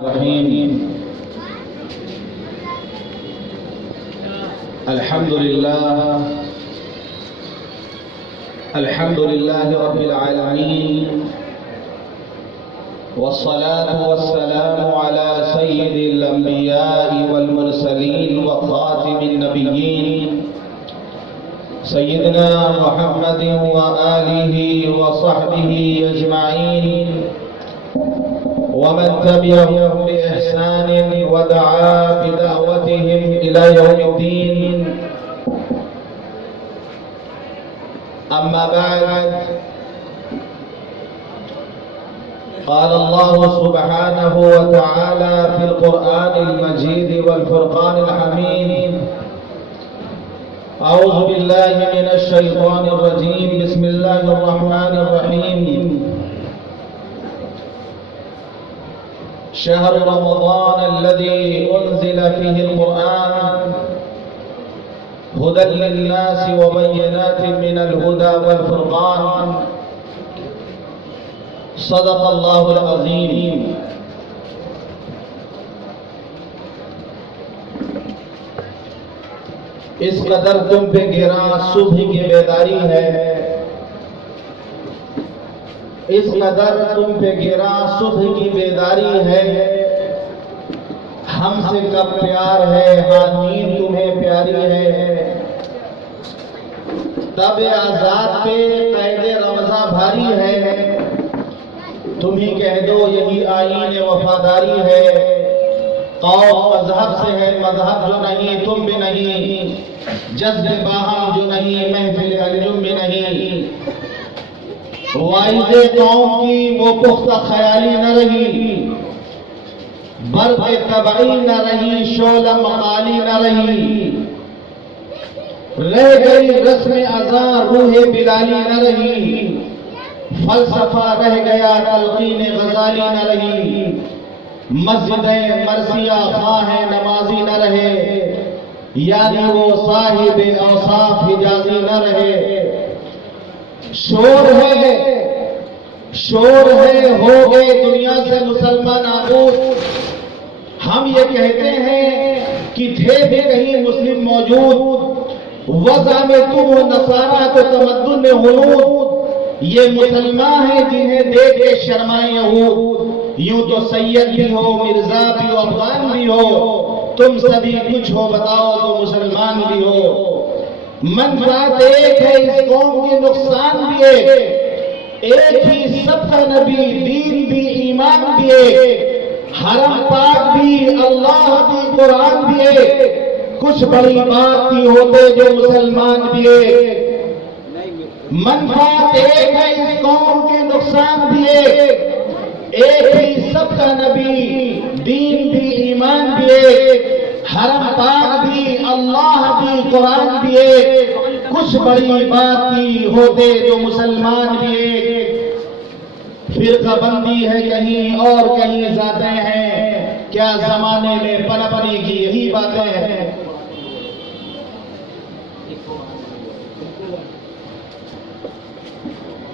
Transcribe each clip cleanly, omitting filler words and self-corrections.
الرحيم. الحمد لله رب العالمين، والصلاة والسلام على سيد الأنبياء والمرسلين وخاتم النبيين سيدنا محمد وآله وصحبه أجمعين، ومن تبعهم بإحسان ودعا بدعوتهم إلى يوم الدين. أما بعد، قال الله سبحانه وتعالى في القرآن المجيد والفرقان الحميد: أعوذ بالله من الشيطان الرجيم، بسم الله الرحمن الرحيم. شهر رمضان الذي أنزل فيه القرآن هدى للناس وبينات من الهدى والفرقان. صدق الله العظيم. اس قدر تم پہ گراں صبح کی بیداری ہے، اس قدر تم پہ گراں صبح کی بیداری ہے. ہم سے کب پیار ہے، ہاں نیند تمہیں پیاری ہے. تب آزاد پہ قید رمضاں بھاری ہے، تم ہی کہہ دو یہی آئین وفاداری ہے. قوم مذہب سے ہے، مذہب جو نہیں تم بھی نہیں، جذب باہم جو نہیں محفل انجم بھی نہیں. وائز قوم کی وہ پختہ خیالی نہ رہی، برق طبعی نہ رہی، شعلہ مقالی نہ رہی. رہ گئی رسم ازاں روح بلالی نہ رہی، فلسفہ رہ گیا تلقین غزالی نہ رہی. مسجدیں مرثیہ خواہ نمازی نہ رہے، یعنی وہ صاحب اوصاف حجازی نہ رہے. شور ہے ہو گئے دنیا سے مسلمان نابود. ہم یہ کہتے ہیں کہ تھے بھی کہیں مسلم موجود، وضع میں تم ہو نصارہ تو تمدن میں ہنود. یہ مسلمان ہیں جنہیں دیکھ کے شرمائے یہود. یوں تو سید بھی ہو، مرزا بھی ہو، افغان بھی ہو، تم سبھی کچھ ہو بتاؤ تو مسلمان بھی ہو. منفعت ایک ہے اس قوم کے نقصان بھی ایک ہی سب کا نبی، دین بھی ایمان بھی ایک، حرم پاک بھی اللہ بھی قرآن بھی ایک. کچھ بڑی بات کی ہوتے جو مسلمان بھی ایک. منفعت ایک ہے اس قوم کے نقصان بھی ایک ہی سب کا نبی، دین بھی ایمان بھی ایک، حرم پاک بھی اللہ بھی قرآن بھی ایک. کچھ بڑی بات کی ہوتے جو مسلمان بھی ایک. فرقہ بندی ہے کہیں اور کہیں ذاتیں ہیں، کیا زمانے میں پنپنے کی یہی باتیں ہیں.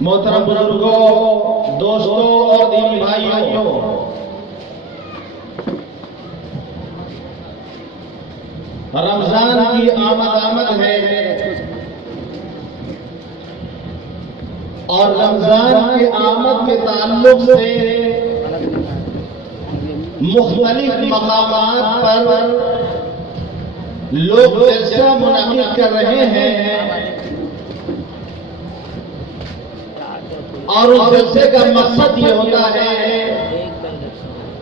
محترم بزرگوں، دوستوں اور دینی بھائیوں، رمضان کی آمد ہے، اور رمضان کی آمد کے تعلق سے مختلف مقامات پر لوگ جلسہ منعقد کر رہے ہیں، اور اس جلسے کا مقصد یہ ہوتا ہے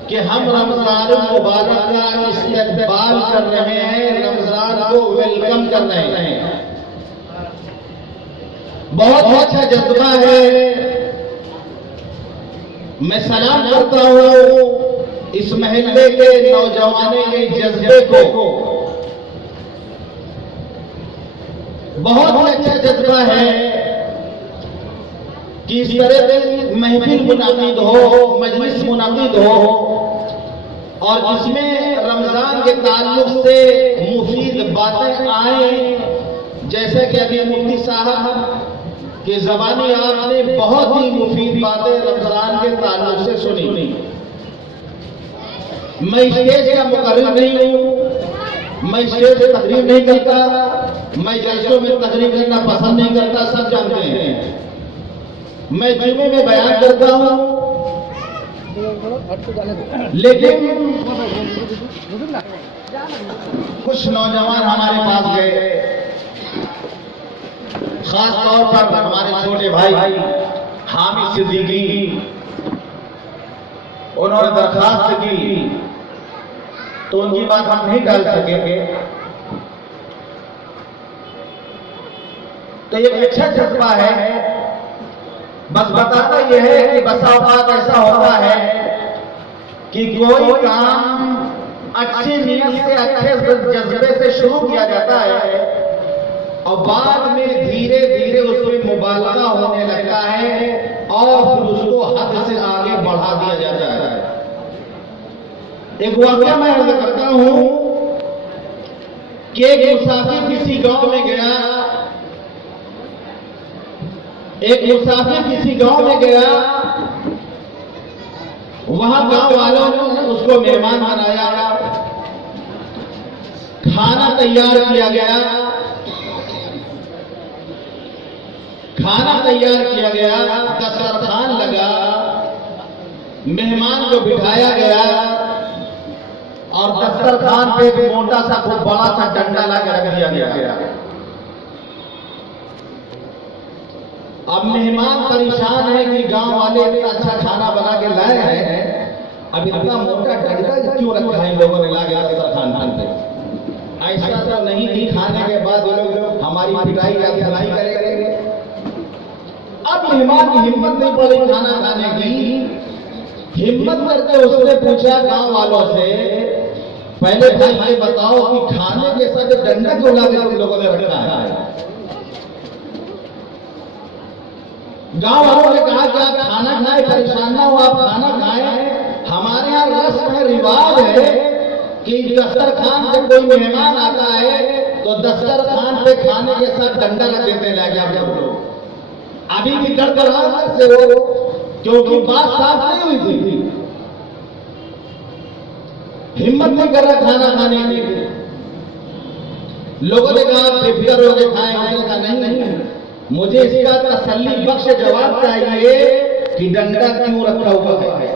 کہ ہم رمضان مبارک کا استقبال کر رہے ہیں، رمضان کو ویلکم کر رہے ہیں. بہت اچھا جذبہ ہے. میں سلام کرتا ہوں اس محلے کے نوجوانوں کے جذبے کو. بہت اچھا جذبہ ہے کہ اس طرح سے محفل منعقد ہو، مجلس منعقد ہو، اور جس میں رمضان کے تعلق سے مفید باتیں آئیں. جیسے کہ ابھی مفتی صاحب کہ زبانی آپ نے بہت ہی مفید باتیں رمضان کے تعلق سے سنی. میں اسٹیج کا مقرر نہیں ہوں، میں اسٹیج سے تقریر نہیں کرتا، میں جلسوں میں تقریر کرنا پسند نہیں کرتا، سب جانتے ہیں۔ میں جمعے میں بیان کرتا ہوں، لیکن کچھ نوجوان ہمارے پاس گئے، خاص طور پر ہمارے چھوٹے بھائی حامد صدیقی، انہوں نے درخواست کی تو ان کی بات ہم نہیں ڈال سکیں گے۔ تو یہ اچھا جذبہ ہے، بس بتاتا یہ ہے کہ بسا اوقات ایسا ہوتا ہے کہ کوئی کام اچھی نیت سے، اچھے جذبے سے شروع کیا جاتا ہے اور بعد میں دھیرے دھیرے اس میں مبالغہ ہونے لگتا ہے اور پھر اس کو حد سے آگے بڑھا دیا جاتا ہے۔ ایک واقعہ میں عرض کرتا ہوں کہ ایک مسافر کسی گاؤں میں گیا، وہاں گاؤں والوں نے اس کو مہمان بنایا، کھانا تیار کیا گیا، دسترخوان لگا، مہمان کو بٹھایا گیا اور دسترخوان پہ ایک موٹا سا خوب بڑا سا ڈنڈا لا کے رکھ دیا گیا۔ اب مہمان پریشان ہے کہ گاؤں والے اتنا اچھا کھانا بنا کے لائے ہیں، اب اتنا موٹا ڈنڈا کیوں رکھا ہے ان لوگوں نے لا کے دسترخوان پہ؟ ایسا تو نہیں کہ کھانے کے بعد وہ لوگ ہماری پٹائی یا دھلائی کریں گے۔ اب مہمان کی ہمت نہیں پڑی کھانا کھانے کی، ہمت کر کے اس نے پوچھا گاؤں والوں سے، پہلے بھائی یہ بتاؤ کہ کھانے کے ساتھ ڈنڈا کیوں لا کے لوگوں نے رکھا ہے؟ گاؤں والوں نے کہا کہ آپ کھانا کھائیں، پریشان نہ ہو، آپ کھانا کھائیں، ہمارے یہاں رسم ہے، رواج ہے کہ دسترخوان سے کوئی مہمان آتا ہے تو دسترخوان پہ کھانے کے ساتھ ڈنڈا رکھ دیتے ہیں لا کے آپ لوگ۔ ابھی بھی ڈر کر رہا سے وہ، کیونکہ بات صاف نہیں ہوئی تھی، ہمت نہیں کر رہا کھانا کھانے کی۔ لوگوں نے کہا بے فکر ہو کے کھائیں، انہوں نے کہا نہیں، مجھے اس کا تسلی بخش جواب چاہیے کہ ڈنڈا کیوں رکھا ہوا ہے۔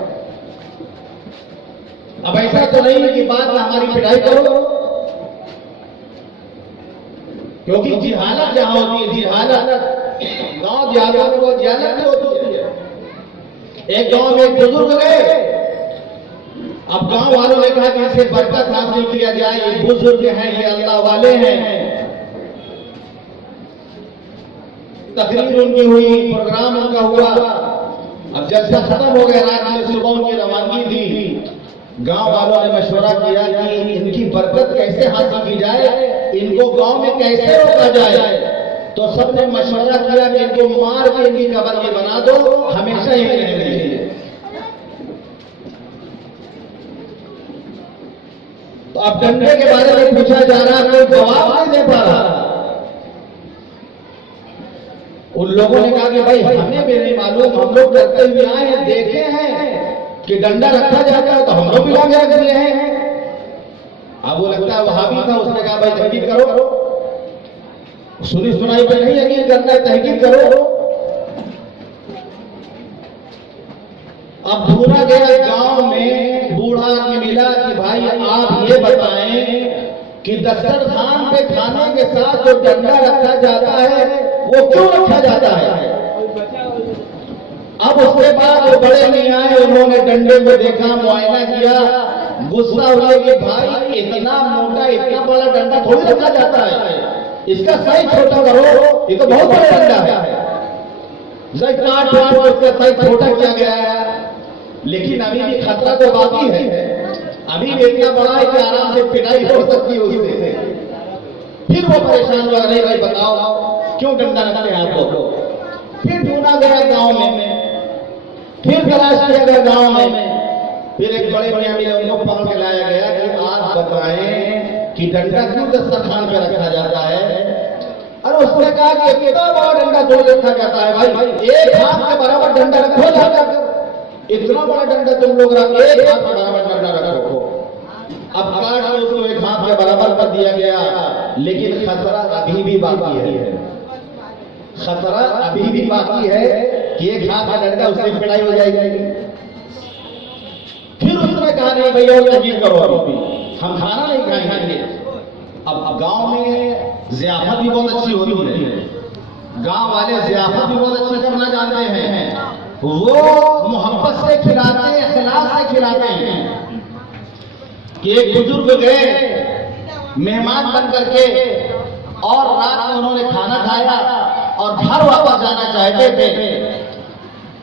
اب ایسا تو نہیں ہے کہ بات ہماری پڑھائی کرو، کیونکہ جہالت جہاں ہوتی ہے، جہالت گاؤں دیہاتوں میں وہ جہالت نہیں ہوتی ہے۔ ایک گاؤں میں ایک بزرگ گئے، اب گاؤں والوں نے کہا کہ اسے برکت حاصل کیا جائے، یہ بزرگ ہیں، یہ اللہ والے ہیں۔ تقریر ان کی ہوئی، پروگرام ان کا ہوا، اب جلسہ ختم ہو گیا، رات میں صبح ان کی روانگی تھی۔ گاؤں والوں نے مشورہ کیا کہ ان کی برکت کیسے حاصل کی جائے، ان کو گاؤں میں کیسے روکا جائے۔ تو سب نے مشورہ کیا کہ ان کو مار کے ان کی قبر یہ بنا دو، ہمیشہ ہی رہنے دیجیے۔ تو اب ڈنڈے کے بارے میں پوچھا جا رہا، کوئی جواب نہیں دے پا رہا۔ ان لوگوں نے کہا کہ بھائی ہمیں بھی نہیں معلوم، ہم لوگ کرتے ہوئے آئے ہیں، دیکھے ہیں کہ ڈنڈا رکھا جاتا ہے تو ہم لوگ بھی لا کے رکھ لیے ہیں۔ اب وہ لگتا ہے وہابی تھا، اس نے کہا بھائی تحقیق کرو، سنی سنائی پہ نہیں یقین کرنا ہے، تحقیق کرو۔ اب ڈھونڈا گیا گاؤں میں، بوڑھا آدمی ملا کہ بھائی آپ یہ بتائیں کہ دسترخوان پہ کھانے کے ساتھ جو ڈنڈا رکھا جاتا ہے وہ کیوں رکھا جاتا ہے؟ اب اس کے بعد وہ بڑے نہیں آئے، انہوں نے ڈنڈے کو دیکھا، معائنہ کیا، غصہ ہوئے کہ بھائی اتنا موٹا اتنا بڑا ڈنڈا تھوڑی رکھا جاتا ہے، اس کا سائز چھوٹا کرو، یہ تو بہت بڑا ڈنڈا ہے۔ کاٹ اس کا سائز چھوٹا کیا گیا ہے، لیکن ابھی بھی خطرہ تو باقی ہے، ابھی بھی اتنا بڑا ہے کہ آرام سے پٹائی ہو سکتی ہے اس سے۔ پھر وہ پریشان ہوا، نہیں بھائی بتاؤ کیوں ڈنڈا رکھتے ہیں آپ کو؟ پھر ڈھونڈا گیا گاؤں میں، پھر تلاش کیا گیا گاؤں میں، پھر ایک بڑے بڑے امیر ان کو پکڑ کے لایا گیا کہ آپ بتائیں کہ ڈنڈا کیوں دسترخوان پہ رکھا جاتا ہے؟ اور اس نے کہا کہ اتنا بڑا ڈنڈا کیوں رکھا جاتا ہے بھائی؟ ایک ہاتھ کے برابر ڈنڈا رکھو جا کر، اتنا بڑا ڈنڈا تم لوگ رکھو، ایک ہاتھ کے برابر ڈنڈا رکھو۔ اب کاٹ کے اس کو ایک ہاتھ کے برابر کر دیا گیا، لیکن خطرہ ابھی بھی باقی ہے، خطرہ ابھی بھی باقی ہے کہ ایک ہاتھ کا ڈنڈا اس سے پڑائی ہو جائے گی۔ پھر اس نے کہا نہیں بھائی اور تجیب کرو، ابھی ہم کھانا نہیں کھائیں گے۔ اب گاؤں میں ضیافت بھی بہت اچھی ہوتی ہے، گاؤں والے ضیافت بھی بہت اچھی کرنا جانتے ہیں، وہ محبت سے کھلاتے ہیں، اخلاص سے کھلاتے ہیں کہ ایک بزرگ گئے مہمان بن کر کے اور رات میں انہوں نے کھانا کھایا اور گھر واپس جانا چاہتے تھے،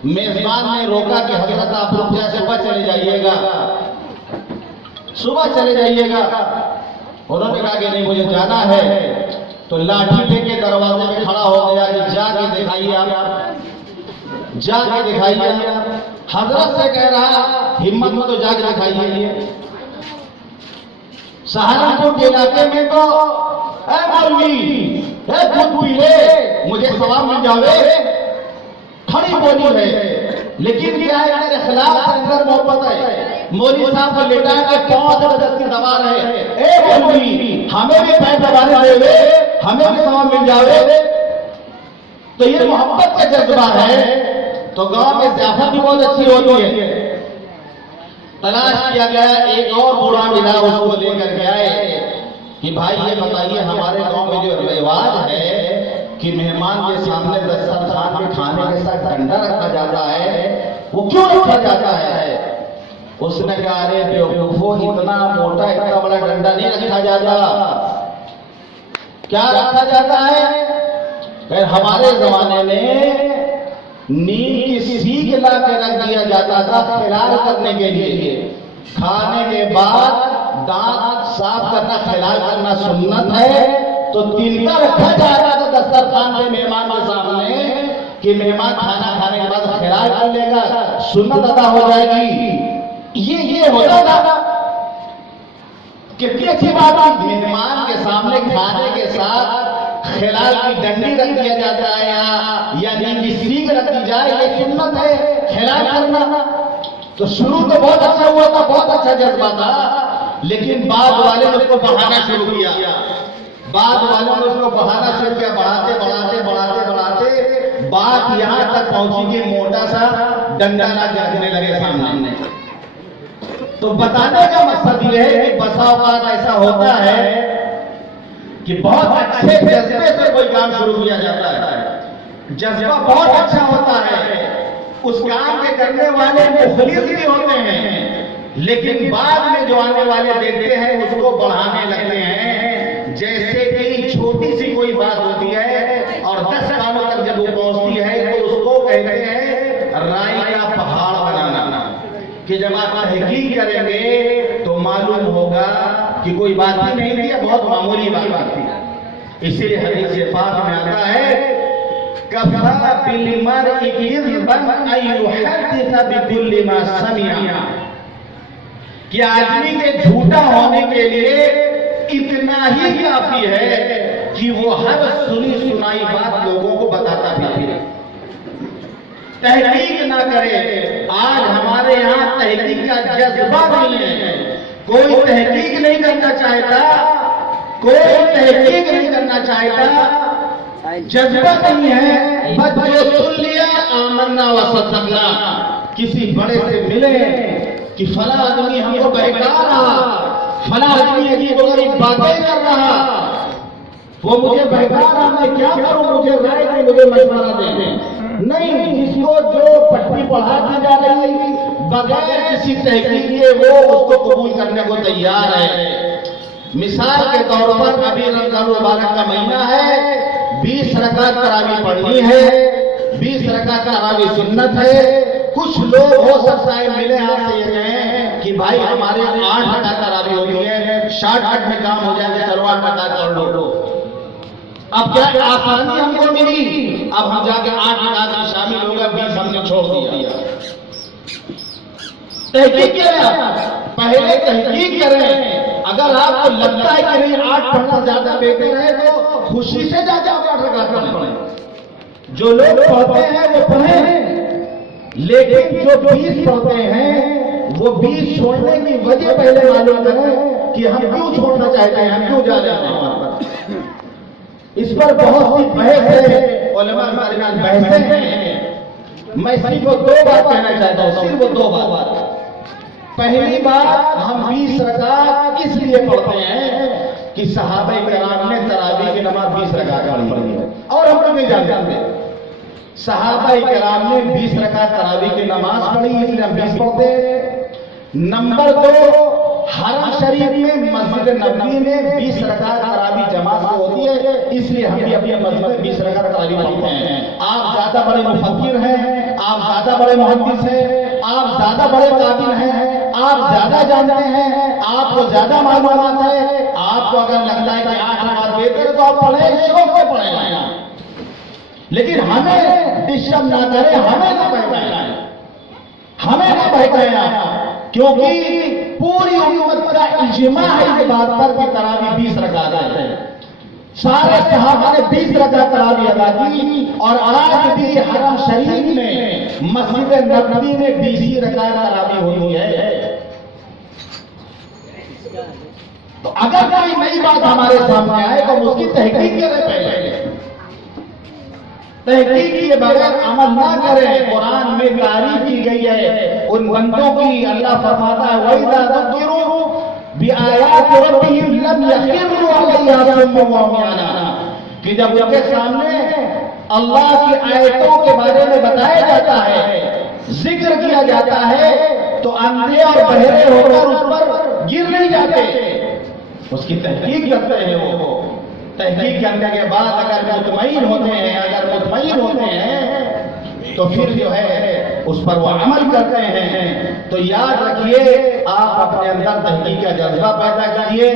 میزبان نے روکا کہ حضرت آپ رک جائے، صبح چلے جائیے گا، صبح چلے جائیے گا۔ انہوں نے کہا کہ نہیں مجھے جانا ہے، تو لاٹھی لے کے دروازے میں کھڑا ہو گیا کہ جا کے دکھائیے آپ، جا کے دکھائیے۔ حضرت سے کہہ رہا ہمت میں تو جا کے دکھائیے۔ سہارنپور کے علاقے میں تو اے مولوی اے خود پی لے مجھے ثواب مل جاوے، کھڑی بولی ہے، لیکن کیا ہے میرے خلاف سے اندر محبت ہے۔ مولوی صاحب کو لیٹا کے پاؤں زبردستی دبا رہے، اے مولوی ہمیں بھی پیر دبانے دے، ہمیں بھی ثواب مل جاوے۔ تو یہ محبت کا جذبہ ہے۔ تو گاؤں میں ضیافت بھی بہت اچھی ہوتی ہے۔ تلاش کیا گیا، ایک اور بوڑھا ملا، اس کو لے کر کے آئے کہ بھائی یہ بتائیے ہمارے گاؤں میں جو رواج ہے کہ مہمان کے سامنے دسترخوان پہ کھانے کے ساتھ ڈنڈا رکھا جاتا ہے، وہ کیوں رکھا جاتا ہے؟ اس نے کہا ارے بیوقوفو اتنا موٹا اتنا بڑا ڈنڈا نہیں رکھا جاتا۔ کیا رکھا جاتا ہے؟ ہمارے زمانے میں نیم کی سیخ لا کے رکھ دیا جاتا تھا خلال کرنے کے لیے، کھانے کے بعد دانت صاف کرنا خلال کرنا سنت ہے، تو تلکا رکھا جاتا تھا دسترخوان پہ مہمان کے سامنے کہ مہمان کھانا کھانے کے بعد خلال کر لے گا، سنت ادا ہو جائے گی۔ یہ ہوتا تھا، کتنی اچھی بات ہے، مہمان کے سامنے کھانے کے ساتھ خلال کی ڈنڈی رکھ دیا جاتا ہے یا نیم کی سیخ رکھ دی جائے، یہ سنت ہے خلال کرنا۔ تو شروع تو بہت اچھا ہوا تھا، بہت اچھا جذبہ تھا، لیکن بعد والے نے اس کو بڑھانا شروع کیا، بعد والوں نے اس کو بڑھانا شروع کیا، بڑھاتے بڑھاتے بڑھاتے بڑھاتے بات یہاں تک پہنچی کہ موٹا سا ڈنڈا نہ رکھنے لگے سامنے۔ تو بتانے کا مقصد یہ ہے کہ بسا اوقات ایسا ہوتا ہے کہ بہت اچھے جذبے سے کوئی کام شروع کیا جاتا ہے، جذبہ بہت اچھا ہوتا ہے، اس کام کے کرنے والے مخلص بھی ہوتے ہیں، لیکن بعد میں جو آنے والے دیکھتے ہیں اس کو بڑھانے لگتے ہیں۔ جیسے کہ چھوٹی سی کوئی بات ہوتی ہے اور 10 کانوں تک جب وہ پہنچتی ہے تو اس کو کہتے ہیں رائی کا پہاڑ بنانا، کہ جب آپ تحقیق کریں گے تو معلوم ہوگا کہ کوئی بات ہی نہیں تھی، بہت معمولی بات تھی۔ اسی لیے حدیث پاک میں آتا ہے کفا بالمرء کذبا ان یحدث بکل ما سمع، کہ آدمی کے جھوٹا ہونے کے لیے اتنا ہی کافی ہے کہ وہ ہر سنی سنائی بات لوگوں کو بتاتا بھی پھرے، تحقیق نہ کرے۔ آج ہمارے یہاں تحقیق کا جذبہ نہیں ہے، کوئی تحقیق نہیں کرنا چاہتا، کوئی تحقیق نہیں کرنا چاہتا، جذبہ نہیں ہے، بس جو سن لیا آمنا و صدقنا۔ کسی بڑے سے ملے کہ فلاں آدمی ہم کو بہکا رہا، فلاں آدمی عجیب و غریب باتیں کر رہا، وہ مجھے بہکا رہا، میں کیا کروں، مجھے رائے دیں، مجھے مشورہ دیں۔ نہیں، اس کو جو پٹی پڑھا دی جا رہی بغیر کسی تحقیق کے وہ اس کو قبول کرنے کو تیار ہے۔ مثال کے طور پر ابھی رمضان مبارک کا مہینہ ہے، 20 رکعت تراویح پڑھنی ہے، 20 رکعت تراویح سنت ہے۔ کچھ لوگ ہو سکتا ہے ملے آپ سے یہ کہیں کہ بھائی ہمارے 8 رکعت تراویح ہوتی ہے، شارٹ کٹ میں کام ہو جائے گا، چلو 8 رکعت پڑھ لو۔ اب کیا آسانی ہم کو ملی، اب ہم جا کے 8 رکعت میں شامل ہو گئے، 20 ہم نے چھوڑ دیا۔ تحقیق کریں، پہلے تحقیق کریں۔ اگر آپ کو لگتا ہے کہ نہیں 8 پڑھنا زیادہ بہتر ہے تو خوشی سے جا کے 8 رکعت پڑھیں۔ جو لوگ پڑھتے ہیں وہ پڑھیں، لیکن جو 20 پڑھتے ہیں وہ بیس چھوڑنے کی وجہ پہلے معلوم کریں کہ ہم کیوں چھوڑنا چاہتے ہیں، ہم کیوں جا رہے ہیں۔ اس پر بہت سی بحث ہے، علماء کے درمیان بحثیں ہیں۔ میں صرف دو بات کہنا چاہتا ہوں، صرف دو بات۔ پہلی بات، ہم 20 رکعت اس لیے پڑھتے ہیں کہ صحابہ کرام نے تراویح کی نماز 20 رکعت پڑھی ہے، اور ہم لوگ نہیں جانتے۔ صحابہ کرام نے 20 رکعت تراویح کی نماز پڑھی، اس لیے ہم 20 پڑھتے ہیں۔ نمبر 2، حرم شریف میں مسجد نبوی میں 20 رکعت تراویح جماعت سے ہوتی ہے، اس لیے ہم بھی اپنی مسجد میں 20 رکعت تراویح پڑھتے ہیں۔ آپ زیادہ بڑے مفکر ہیں، آپ زیادہ بڑے محدث ہیں، آپ زیادہ بڑے قابل ہیں، آپ زیادہ جانتے ہیں، آپ کو زیادہ معلومات ہے، آپ کو اگر لگتا ہے کہ 8 رکعت دیتے تو آپ پڑھیں، شوق سے پڑھیں، لیکن ہمیں ڈسٹرب نہ کریں، ہمیں نہ بہکائیں، ہمیں نہ بہکائیں، کیونکہ پوری امت کا اجماع ہے اس بات پر کہ تراویح 20 رکعت ہے۔ سارے صحابہ نے 20 رکعت تراویح ادا کی، اور آج بھی حرم شریف میں مسجد نبوی میں 20 رکعت تراویح ہوئی ہے۔ تو اگر کوئی نئی بات ہمارے سامنے آئے تو اس کی تحقیق کریں، پہلے تحقیق کیے بغیر عمل نہ کریں۔ قرآن میں تعریف کی گئی ہے ان بندوں کی، اللہ فرماتا ہے وَإِذَا ذُكِّرُوا بِآيَاتِ رَبِّهِمْ لَمْ يَخِرُّوا عَلَيْهَا صُمًّا وَعُمْيَانًا، کہ جب ان کے سامنے اللہ کی آیتوں کے بارے میں بتایا جاتا ہے، ذکر کیا جاتا ہے، تو اندھے اور بہرے ہو کر اس پر گر نہیں جاتے، اس کی تحقیق کرتے ہیں۔ وہ تحقیق کرنے کے بعد اگر مطمئن ہوتے ہیں تو پھر جو ہے اس پر وہ عمل کرتے ہیں۔ تو یاد رکھیے، آپ اپنے اندر تحقیق کا جذبہ پیدا کیجیے۔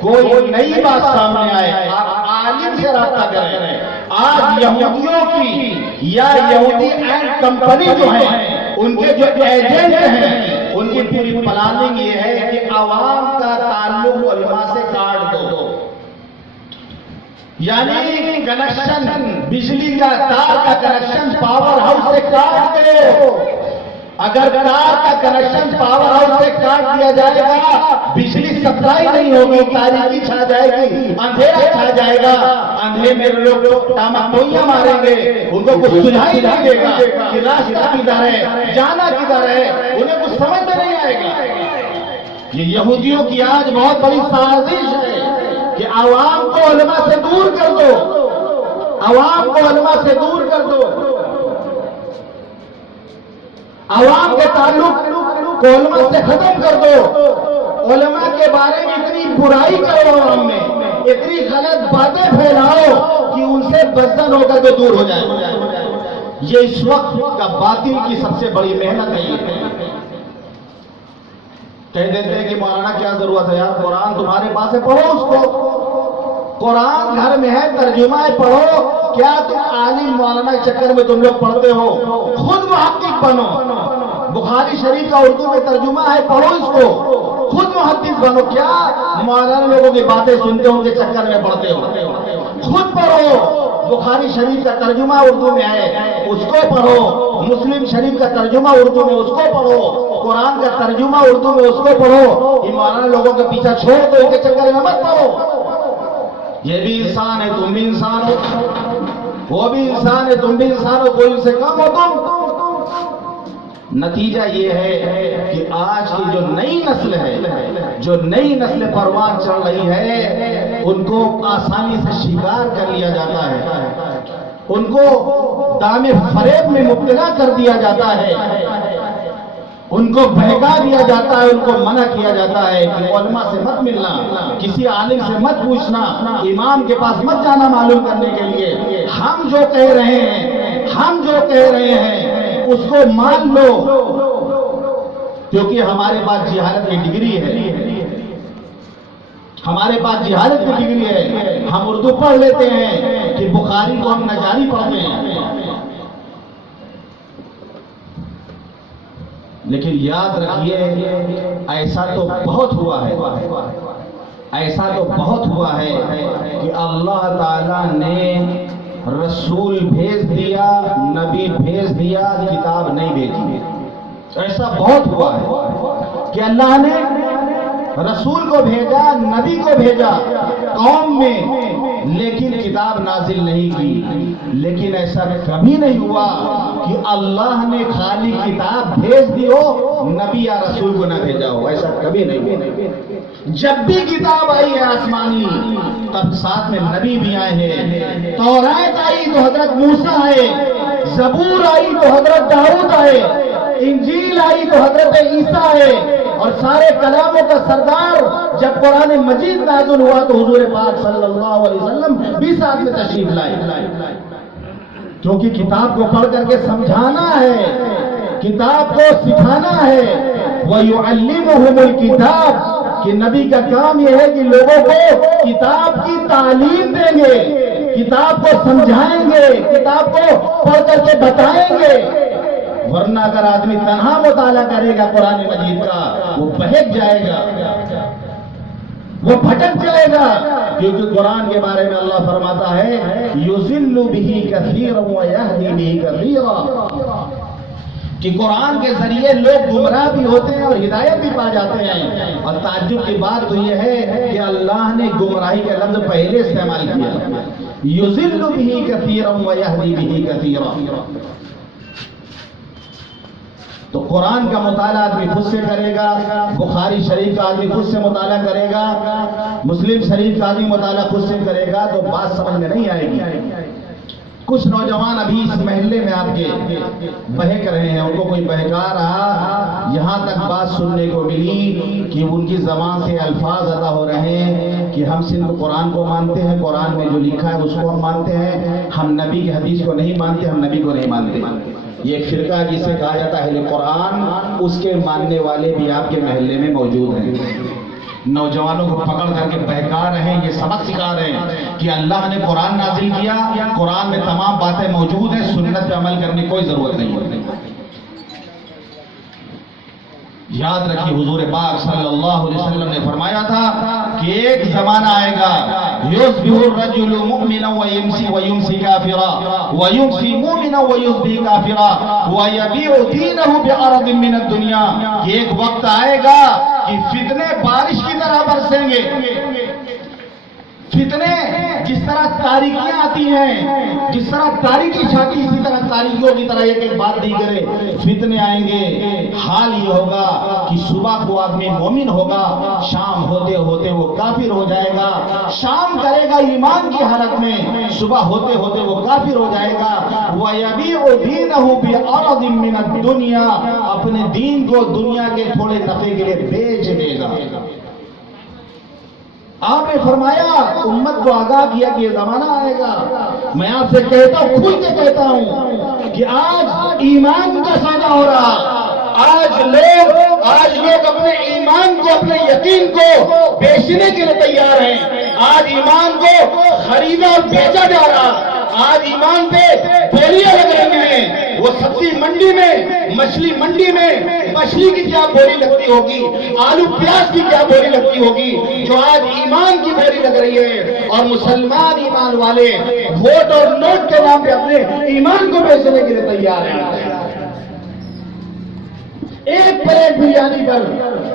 کوئی نئی بات سامنے آئے، آپ عالم سے رابطہ کریں۔ آج یہودیوں کی یا یہودی اینڈ کمپنی جو ہے، ان کے جو ایجنٹ ہیں، ان کی پوری پلاننگ یہ ہے کہ عوام کا تعلق علماء سے کاٹ دو، یعنی کنیکشن، بجلی کا تار کا کنیکشن پاور ہاؤس سے کاٹ دو۔ اگر تار کا کنیکشن پاور ہاؤس سے کاٹ دیا جائے گا، بجلی سپلائی نہیں ہوگی، تاریکی چھا جائے گی، اندھیرا چھا جائے گا، اندھیرے میں لوگ ٹامکوئیاں ماریں گے، ان کو کچھ سجھائی نہیں دے گا کہ راستہ کدھر ہے، جانا کدھر ہے، انہیں کچھ سمجھ میں نہیں آئے گا۔ یہ یہودیوں کی آج بہت بڑی سازش ہے کہ عوام کو علماء سے دور کر دو، عوام کو علماء سے دور کر دو، عوام کے تعلق کو علماء سے ختم کر دو، علماء کے بارے میں اتنی برائی کرو، عوام میں اتنی غلط باتیں پھیلاؤ کہ ان سے بدزن ہو کر کے دور ہو جائے۔ یہ اس وقت کا باطل کی سب سے بڑی محنت ہے۔ کہہ دیتے ہیں کہ مولانا کیا ضرورت ہے یار، قرآن تمہارے پاس ہے، پڑھو اس کو، قرآن گھر میں ہے، ترجمہ ہے، پڑھو۔ کیا تم عالم مولانا کے چکر میں تم لوگ پڑھتے ہو؟ خود محقق بنو، بخاری شریف کا اردو میں ترجمہ ہے، پڑھو اس کو، خود محدث بنو۔ کیا مولانا لوگوں کی باتیں سنتے ہو، ان کے چکر میں پڑھتے ہو؟ خود پڑھو، بخاری شریف کا ترجمہ اردو میں ہے، اس کو پڑھو، مسلم شریف کا ترجمہ اردو میں، اس کو پڑھو، قرآن کا ترجمہ اردو میں، اس کو پڑھو۔ یہ مولانا لوگوں کے پیچھے چھوڑ دو، ان کے چکر میں مت پڑھو۔ یہ بھی انسان ہے، تم بھی انسان ہو، وہ بھی انسان ہے، تم بھی انسان ہو، کوئی ان سے کم ہو تم؟ نتیجہ یہ ہے کہ آج کی جو نئی نسل ہے، جو نئی نسل پروان چڑھ رہی ہے، ان کو آسانی سے شکار کر لیا جاتا ہے، ان کو دام فریب میں مبتلا کر دیا جاتا ہے، ان کو بہکا دیا جاتا ہے، ان کو منع کیا جاتا ہے کہ علماء سے مت ملنا، کسی عالم سے مت پوچھنا، امام کے پاس مت جانا معلوم کرنے کے لیے۔ ہم جو کہہ رہے ہیں اس کو مان لو، کیونکہ ہمارے پاس جہالت کی ڈگری ہے، ہمارے پاس جہالت کی ڈگری ہے۔ ہم اردو پڑھ لیتے ہیں کہ بخاری کو ہم نجاری پڑھتے ہیں، لیکن یاد رکھیے ایسا تو بہت ہوا ہے کہ اللہ تعالیٰ نے رسول بھیج دیا، نبی بھیج دیا، کتاب نہیں بھیجی، ایسا بہت ہوا ہے۔ کہ اللہ نے رسول کو بھیجا، نبی کو بھیجا قوم میں، لیکن کتاب نازل نہیں کی۔ لیکن ایسا کبھی نہیں ہوا کہ اللہ نے خالی کتاب بھیج دی ہو، نبی یا رسول کو نہ بھیجا ہو، ایسا کبھی نہیں ہوا۔ جب بھی کتاب آئی ہے آسمانی، تب ساتھ میں نبی بھی آئے ہیں۔ تورات آئی تو حضرت موسیٰ آئے، زبور آئی تو حضرت داؤد آئے، انجیل آئی تو حضرت عیسیٰ آئے، اور سارے کلاموں کا سردار جب قرآن مجید نازل ہوا تو حضور پاک صلی اللہ علیہ وسلم بھی ساتھ میں تشریف لائے، کیونکہ کتاب کو پڑھ کر کے سمجھانا ہے، کتاب کو سکھانا ہے۔ وَيُعَلِّمُهُمُ الْكِتَابَ، کہ نبی کا کام یہ ہے کہ لوگوں کو کتاب کی تعلیم دیں گے، کتاب کو سمجھائیں گے، کتاب کو پڑھ کر کے بتائیں گے۔ ورنہ اگر آدمی تنہا مطالعہ کرے گا قرآن مجید کا، وہ بہک جائے گا، وہ بھٹک جائے گا، کیونکہ قرآن کے بارے میں اللہ فرماتا ہے یُضِلُّ بِهِ كَثِيرًا وَيَهْدِي بِهِ كَثِيرًا، کہ قرآن کے ذریعے لوگ گمراہ بھی ہوتے ہیں اور ہدایت بھی پا جاتے ہیں۔ اور تعجب کی بات تو یہ ہے کہ اللہ نے گمراہی کا لفظ پہلے استعمال کیا، یُضِلُّ بِهِ كَثِيرًا وَيَهْدِي بِهِ كَثِيرًا۔ تو قرآن کا مطالعہ آدمی خود سے کرے گا، بخاری شریف کا آدمی خود سے مطالعہ کرے گا، مسلم شریف کا آدمی مطالعہ خود سے کرے گا، تو بات سمجھ میں نہیں آئے گی۔ کچھ نوجوان ابھی اس محلے میں آپ کے بہک رہے ہیں، ان کو کوئی بہکا رہا، یہاں تک بات سننے کو ملی کہ ان کی زبان سے الفاظ ادا ہو رہے ہیں کہ ہم صرف قرآن کو مانتے ہیں، قرآن میں جو لکھا ہے اس کو ہم مانتے ہیں، ہم نبی کی حدیث کو نہیں مانتے، ہم نبی کو نہیں مانتے۔ یہ ایک فرقہ جسے کہا جاتا ہے اہل قرآن، اس کے ماننے والے بھی آپ کے محلے میں موجود ہیں۔ نوجوانوں کو پکڑ کر کے بہکا رہے ہیں، یہ سبق سکھا رہے ہیں کہ اللہ نے قرآن نازل کیا، قرآن میں تمام باتیں موجود ہیں، سنت پہ عمل کرنے کی کوئی ضرورت نہیں ہے۔ یاد رکھیے حضور پاک صلی اللہ علیہ وسلم نے فرمایا تھا کہ ایک زمانہ آئے گا یصبح الرجل مؤمنا ویمسی کافرا ویمسی مؤمنا ویصبح کافرا ویبیع دینہ بعرض من الدنیا، کہ ایک وقت آئے گا کہ فتنے بارش کی طرح برسیں گے۔ فتنے جس طرح تاریکیاں آتی ہیں، جس طرح تاریکی چھاتی، اسی طرح تاریکیوں کی طرح ایک بات دی کرے فتنے آئیں گے۔ حال یہ ہوگا کہ صبح کو آدمی مومن ہوگا، شام ہوتے ہوتے وہ کافر ہو جائے گا، شام کرے گا ایمان کی حالت میں، صبح ہوتے ہوتے وہ کافر ہو جائے گا۔ وَيَبِيعُ دِينَهُ بِعَرَضٍ مِّنَ الدُّنْيَا، اپنے دین کو دنیا کے تھوڑے نفع کے لیے بیچ دے گا۔ آپ نے فرمایا، امت کو آگاہ کیا کہ یہ زمانہ آئے گا۔ میں آپ سے کہتا ہوں، کھل کے کہتا ہوں کہ آج ایمان کا سودا ہو رہا، آج لوگ اپنے ایمان کو، اپنے یقین کو بیچنے کے لیے تیار ہیں۔ آج ایمان کو خریدا اور بیچا جا رہا، آج ایمان پہ بولیاں لگ رہی ہیں۔ وہ سبزی منڈی میں، مچھلی منڈی میں مچھلی کی کیا بولی لگتی ہوگی، آلو پیاز کی کیا بولی لگتی ہوگی، جو آج ایمان کی بولی لگ رہی ہے۔ اور مسلمان ایمان والے ووٹ اور نوٹ کے نام پہ اپنے ایمان کو بیچنے کے لیے تیار ہیں۔ ایک پلیٹ بریانی پر،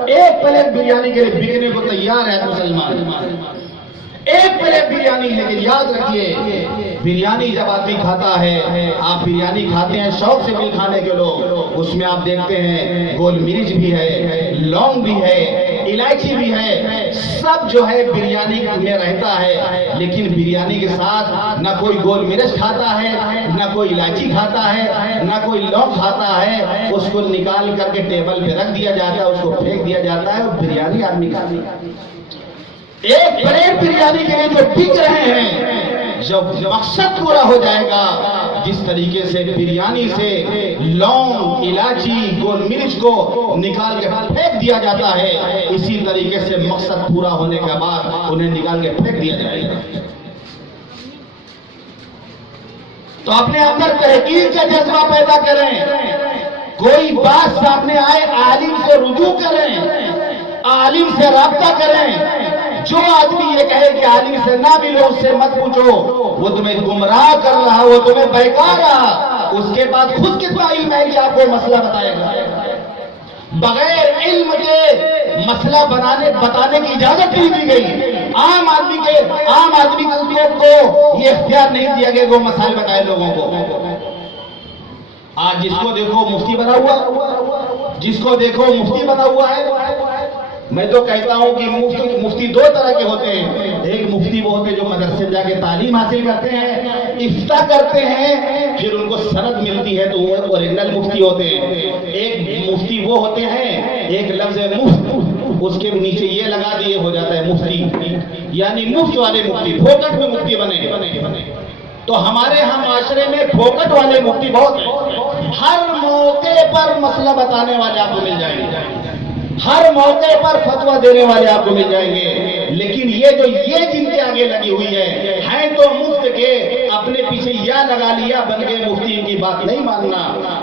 ایک پلیٹ بریانی کے لیے بکنے کو تیار ہے مسلمان، ایک پلیٹ بریانی۔ لیکن یاد رکھیے، بریانی جب آدمی کھاتا ہے، آپ بریانی کھاتے ہیں شوق سے بھی کھانے کے لوگ، اس میں آپ دیکھتے ہیں گول مرچ بھی ہے، لونگ بھی ہے، الائچی بھی ہے، سب جو ہے بریانی میں رہتا ہے۔ لیکن بریانی کے ساتھ نہ کوئی گول مرچ کھاتا ہے، نہ کوئی الائچی کھاتا ہے، نہ کوئی لونگ کھاتا ہے۔ اس کو نکال کر کے ٹیبل پہ رکھ دیا جاتا ہے، اس کو پھینک دیا جاتا ہے، اور بریانی آدمی کھاتی ہے۔ ایک پلیٹ بریانی کے لیے جو بک رہے ہیں، جب مقصد پورا ہو جائے گا، جس طریقے سے بریانی سے لونگ، الائچی، گول مرچ کو نکال کے پھینک دیا جاتا ہے، اسی طریقے سے مقصد پورا ہونے کے بعد انہیں نکال کے پھینک دیا جائے گا۔ تو اپنے اندر تحقیق کا جذبہ پیدا کریں، کوئی بات سامنے آئے عالم سے رجوع کریں، عالم سے رابطہ کریں۔ جو آدمی یہ کہے کہ عالم سے نہ ملو، اس سے مت پوچھو، وہ تمہیں گمراہ کر رہا، وہ تمہیں بہکا رہا، اس کے بعد خود کتنا علم ہے کہ آپ کو مسئلہ بتائے گا۔ بغیر علم کے مسئلہ بتانے کی اجازت نہیں دی گئی. عام آدمی کو یہ اختیار نہیں دیا گیا کہ وہ مسائل بتائے لوگوں کو. آج جس کو دیکھو مفتی بنا ہوا ہے. میں تو کہتا ہوں کہ مفتی دو طرح کے ہوتے ہیں. ایک مفتی وہ ہوتے ہیں جو مدرسے جا کے تعلیم حاصل کرتے ہیں, افتاء کرتے ہیں, پھر ان کو سند ملتی ہے تو وہ اوریجنل مفتی ہوتے ہیں. ایک مفتی وہ ہوتے ہیں, ایک لفظ مفت اس کے نیچے یہ لگا دیے ہو جاتا ہے مفتی, یعنی مفت والے مفتی, پھوکٹ میں مفتی بنے. تو ہمارے ہاں معاشرے میں پھوکٹ والے مفتی بہت ہیں. ہر موقع پر مسئلہ بتانے والے آپ کو مل جائیں گے, ہر موقع پر فتویٰ دینے والے آپ کو مل جائیں گے. لیکن یہ جن کے آگے لگی ہوئی ہے تو مفت کے, اپنے پیچھے یا لگا لیا بن گئے مفتی, کی بات نہیں ماننا.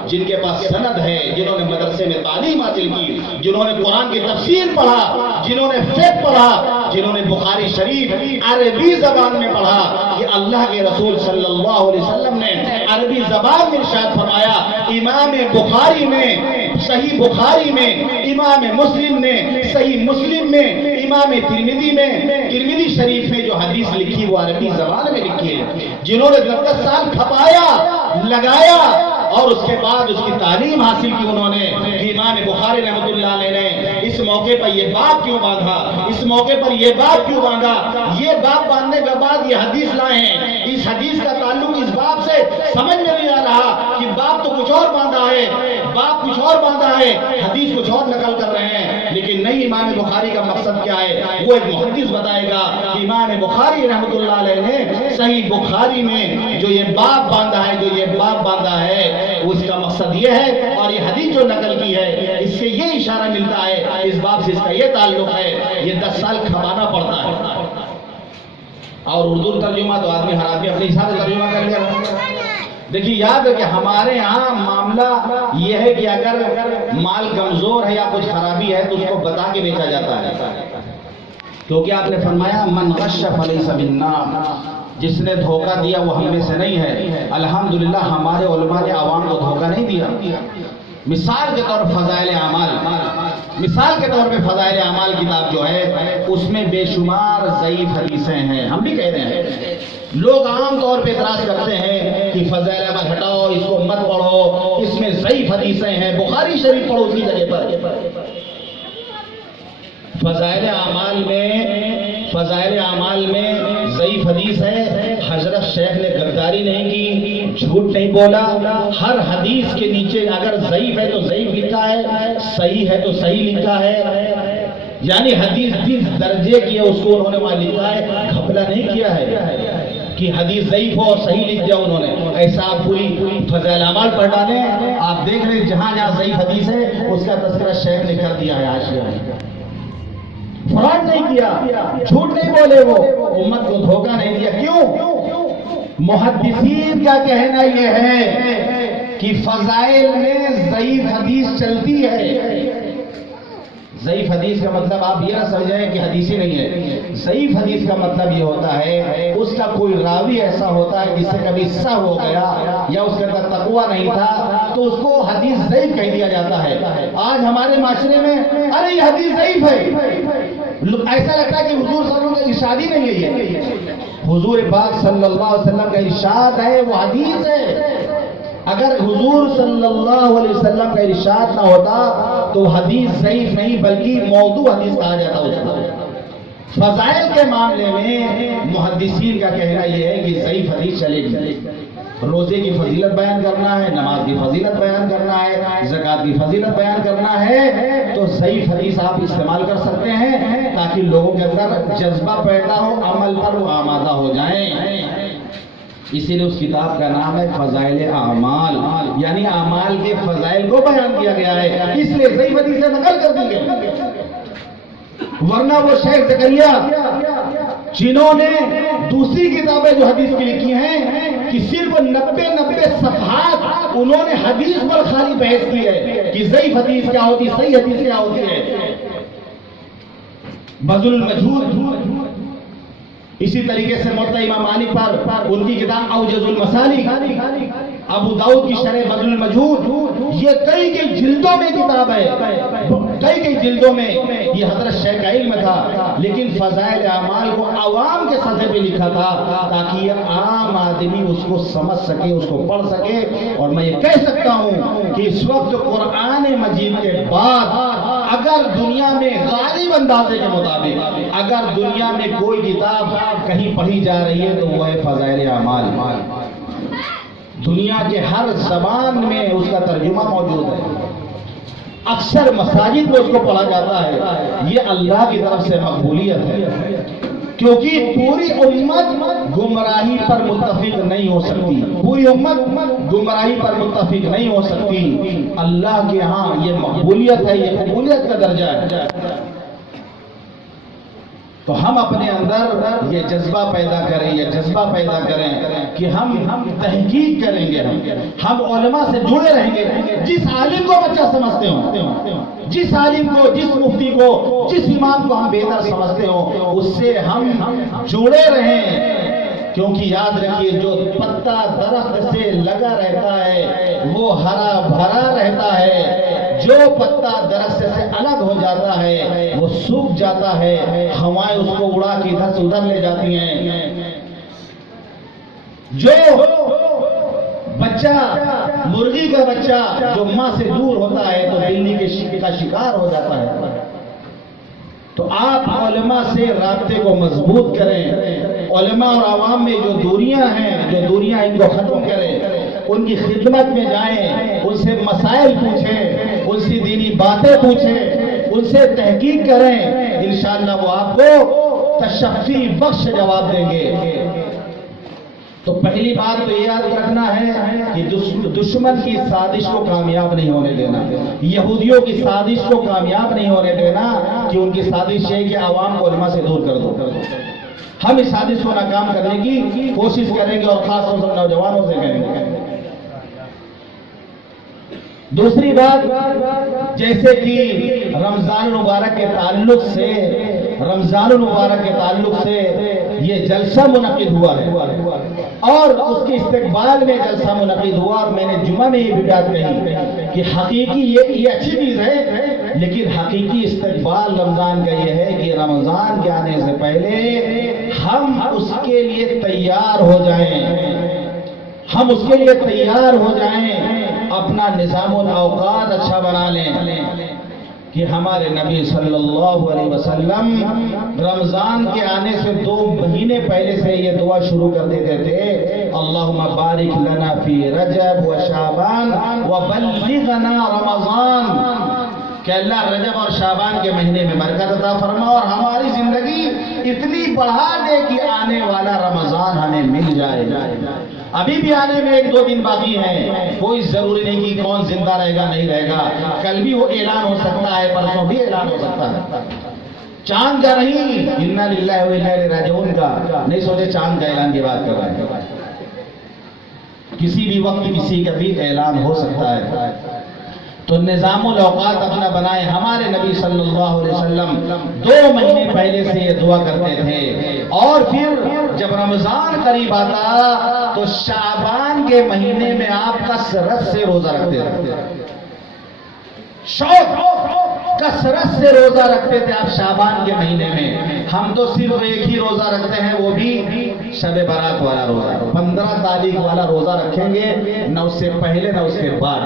جن کے پاس سند ہے, جنہوں نے مدرسے میں تعلیم حاصل کی, جنہوں نے قرآن کی تفسیر پڑھا, جنہوں نے فقہ پڑھا, جنہوں نے بخاری شریف عربی زبان میں پڑھا کہ اللہ کے رسول صلی اللہ علیہ وسلم نے عربی زبان میں ارشاد فرمایا. امام بخاری نے صحیح بخاری میں, امام مسلم نے صحیح مسلم میں, امام ترمذی شریف میں جو حدیث لکھی وہ عربی زبان میں لکھی ہے. جنہوں نے 10 سال کھپایا لگایا اور اس کے بعد اس کی تعلیم حاصل کی انہوں نے. امام بخاری رحمۃ اللہ علیہ نے اس موقع پر یہ باب کیوں باندھا, اس موقع پر یہ باب کیوں باندھا, یہ باب باندھنے کے بعد یہ حدیث لائے ہیں. اس حدیث کا تعلق اس باب سے سمجھ میں نہیں آ رہا کہ باب تو کچھ اور باندھا ہے, باب کچھ اور باندھا ہے, حدیث کچھ اور نقل کر رہے ہیں. لیکن نہیں, امام بخاری کا مقصد کیا ہے وہ ایک محدث بتائے گا. امام بخاری رحمۃ اللہ علیہ نے صحیح بخاری میں جو یہ باب باندھا ہے اس کا مقصد یہ ہے, اور یہ حدیث جو نقل کی ہے اس سے یہ اشارہ ملتا ہے, اس باب سے اس کا یہ تعلق ہے. یہ 10 سال کھپانا پڑتا ہے. اور اردو ترجمہ تو آدمی ہر آدمی اپنے حساب سے ترجمہ کر لیا. دیکھیے یاد ہے کہ ہمارے ہاں معاملہ یہ ہے کہ اگر مال کمزور ہے یا کچھ خرابی ہے تو اس کو بتا کے بیچا جاتا ہے, کیونکہ آپ نے فرمایا من غش فلیس منا, جس نے دھوکہ دیا وہ ہم میں سے نہیں ہے. الحمدللہ ہمارے علماء نے عوام کو دھوکہ نہیں دیا. مثال کے طور پہ فضائل اعمال کتاب جو ہے اس میں بے شمار ضعیف حدیثیں ہیں. ہم بھی کہہ رہے ہیں, لوگ عام طور پہ اعتراض کرتے ہیں کہ فضائل اعمال ہٹاؤ, اس کو مت پڑھو, اس میں ضعیف حدیثیں ہیں, بخاری شریف پڑھو اس کی جگہ پر. فضائل اعمال میں ضعیف حدیث ہے. حضرت شیخ نے غداری نہیں کی, جھوٹ نہیں بولا. ہر حدیث کے نیچے اگر ضعیف ہے تو ضعیف لکھا ہے, صحیح ہے تو صحیح لکھا ہے. یعنی حدیث جس درجے کی ہے اس کو انہوں نے وہاں لکھا ہے, گھپلا نہیں کیا ہے کہ حدیث ضعیف ہو اور صحیح لکھ دیا انہوں نے. ایسا آپ پوری فضائل اعمال پڑھ ڈالیں, آپ دیکھ رہے جہاں ضعیف حدیث ہے اس کا تذکرہ شیخ نے کر دیا ہے. حاشیہ میں فراڈ نہیں کیا, جھوٹ نہیں بولے, وہ امت کو دھوکہ نہیں دیا. کیوں؟ محدثین کا کہنا یہ ہے کہ فضائل میں ضعیف حدیث چلتی ہے. ضعیف حدیث کا مطلب آپ یہ نہ سمجھیں کہ حدیث ہی نہیں ہے. ضعیف حدیث کا مطلب یہ ہوتا ہے اس کا کوئی راوی ایسا ہوتا ہے جس سے کبھی سہو ہو گیا یا اس کے اندر تقویٰ نہیں تھا تو اس کو حدیث ضعیف کہہ دیا جاتا ہے. آج ہمارے معاشرے میں ارے یہ حدیث ضعیف ہے, ایسا لگتا ہے کہ حضور صلی اللہ علیہ وسلم کا ارشاد ہی نہیں ہے. یہ حضور پاک صلی اللہ علیہ وسلم کا ارشاد ہے, وہ حدیث ہے. اگر حضور صلی اللہ علیہ وسلم کا ارشاد نہ ہوتا تو حدیث ضعیف نہیں بلکہ موضوع حدیث کہا جاتا اس کو. فضائل کے معاملے میں محدثین کا کہنا یہ ہے کہ ضعیف حدیث چلے گی. روزے کی فضیلت بیان کرنا ہے, نماز کی فضیلت بیان کرنا ہے, زکوٰۃ کی فضیلت بیان کرنا ہے تو ضعیف حدیث آپ استعمال کر سکتے ہیں تاکہ لوگوں کے اندر جذبہ پیدا ہو, عمل پر وہ آمادہ ہو جائیں. اسی لیے اس کتاب کا نام ہے فضائل اعمال, یعنی اعمال کے فضائل کو بیان کیا گیا ہے, اس لیے ضعیف حدیث سے نقل کر دی گئی. ورنہ وہ شیخ زکریا جنہوں نے دوسری کتابیں جو حدیث کی لکھی ہیں کہ صرف 90 صفحات انہوں نے حدیث پر خالی بحث کی ہے کہ ضعیف حدیث کیا ہوتی, صحیح حدیث کیا ہوتی ہے. بذل المجہود. اسی طریقے سے موطا امام مالک پر ان کی کتاب اوجز المسالک, ابو داؤد کی شرح بذل المجہود, یہ کئی جلدوں میں کتاب ہے، کئی جلدوں میں یہ حضرت شیخ کا علم تھا، لیکن فضائل اعمال کو عوام کے سطح پہ لکھا تھا تاکہ یہ عام آدمی اس کو سمجھ سکے، اس کو پڑھ سکے۔ اور میں یہ کہہ سکتا ہوں کہ اس وقت قرآن مجید کے بعد اگر دنیا میں غالب اندازے کے مطابق اگر دنیا میں کوئی کتاب کہیں پڑھی جا رہی ہے تو وہ ہے فضائل اعمال۔ دنیا کے ہر زبان میں اس کا ترجمہ موجود ہے، اکثر مساجد میں اس کو پڑھا جاتا ہے۔ یہ اللہ کی طرف سے مقبولیت ہے، کیونکہ پوری امت گمراہی پر متفق نہیں ہو سکتی، پوری امت گمراہی پر متفق نہیں ہو سکتی۔ اللہ کے ہاں یہ مقبولیت ہے، یہ قبولیت کا درجہ ہے۔ تو ہم اپنے اندر یہ جذبہ پیدا کریں، یہ جذبہ پیدا کریں کہ ہم تحقیق کریں گے، ہم علماء سے جڑے رہیں گے۔ جس عالم کو بچہ سمجھتے ہوں، جس عالم کو، جس مفتی کو، جس امام کو ہم بہتر سمجھتے ہوں، اس سے ہم جڑے رہیں، کیونکہ یاد رکھیے جو پتا درخت سے لگا رہتا ہے وہ ہرا بھرا رہتا ہے، جو پتا درخت سے الگ ہو جاتا ہے وہ سوکھ جاتا ہے، ہوائیں اس کو اڑا کے ادھر سے ادھر لے جاتی ہیں۔ جو بچہ، مرغی کا بچہ جو ماں سے دور ہوتا ہے تو بلی کا شکار ہو جاتا ہے۔ تو آپ علماء سے رابطے کو مضبوط کریں، علماء اور عوام میں جو دوریاں ہیں، جو دوریاں ان کو ختم کریں، ان کی خدمت میں جائیں، ان سے مسائل پوچھیں، ان سے دینی باتیں پوچھیں، ان سے تحقیق کریں، انشاءاللہ وہ آپ کو تشفی بخش جواب دیں گے۔ تو پہلی بات تو یہ یاد رکھنا ہے کہ دشمن کی سازش کو کامیاب نہیں ہونے دینا، یہودیوں کی سازش کو کامیاب نہیں ہونے دینا، کہ ان کی سازش ہے کہ عوام کو علماء سے دور کر دو۔ ہم اس سازش کو ناکام کرنے کی کوشش کریں گے اور خاص طور سے نوجوانوں سے کریں گے۔ دوسری بات، جیسے کہ رمضان المبارک کے تعلق سے، رمضان المبارک کے تعلق سے یہ جلسہ منعقد ہوا ہے اور اس کے استقبال میں جلسہ منعقد ہوا، اور میں نے جمعہ میں یہ بھی بات کہی کہ حقیقی یہ اچھی چیز ہے، لیکن حقیقی استقبال رمضان کا یہ ہے کہ رمضان کے آنے سے پہلے ہم اس کے لیے تیار ہو جائیں، ہم اس کے لیے تیار ہو جائیں، اپنا نظام الاوقات اچھا بنا لیں کہ ہمارے نبی صلی اللہ علیہ وسلم رمضان کے آنے سے 2 مہینے پہلے سے یہ دعا شروع کر دیتے تھے، اللہم بارک لنا فی رجب و شعبان و بلغنا رمضان، کہ اللہ رجب اور شعبان کے مہینے میں برکت عطا فرما اور ہماری زندگی اتنی بڑھا دے کہ آنے والا رمضان ہمیں مل جائے۔ ابھی بھی آنے میں 1-2 دن باقی ہیں، کوئی ضروری نہیں کہ کون زندہ رہے گا نہیں رہے گا، کل بھی وہ اعلان ہو سکتا ہے، پرسوں بھی اعلان ہو سکتا ہے۔ چاند کا نہیں، انا للہ و انا الیہ راجعون کا نہیں سوچے، چاند کا اعلان کی بات کر رہے ہیں، کسی بھی وقت کسی کا بھی اعلان ہو سکتا ہے۔ تو نظام الاوقات اپنا بنائے۔ ہمارے نبی صلی اللہ علیہ وسلم 2 مہینے پہلے سے یہ دعا کرتے تھے، اور پھر جب رمضان قریب آتا تو شعبان کے مہینے میں آپ کثرت سے روزہ رکھتے تھے، کثرت سے روزہ رکھتے تھے آپ شعبان کے مہینے میں۔ ہم تو صرف ایک ہی روزہ رکھتے ہیں، وہ بھی شب برات والا روزہ، 15 تاریخ والا روزہ رکھیں گے، نہ اس سے پہلے نہ اس کے بعد۔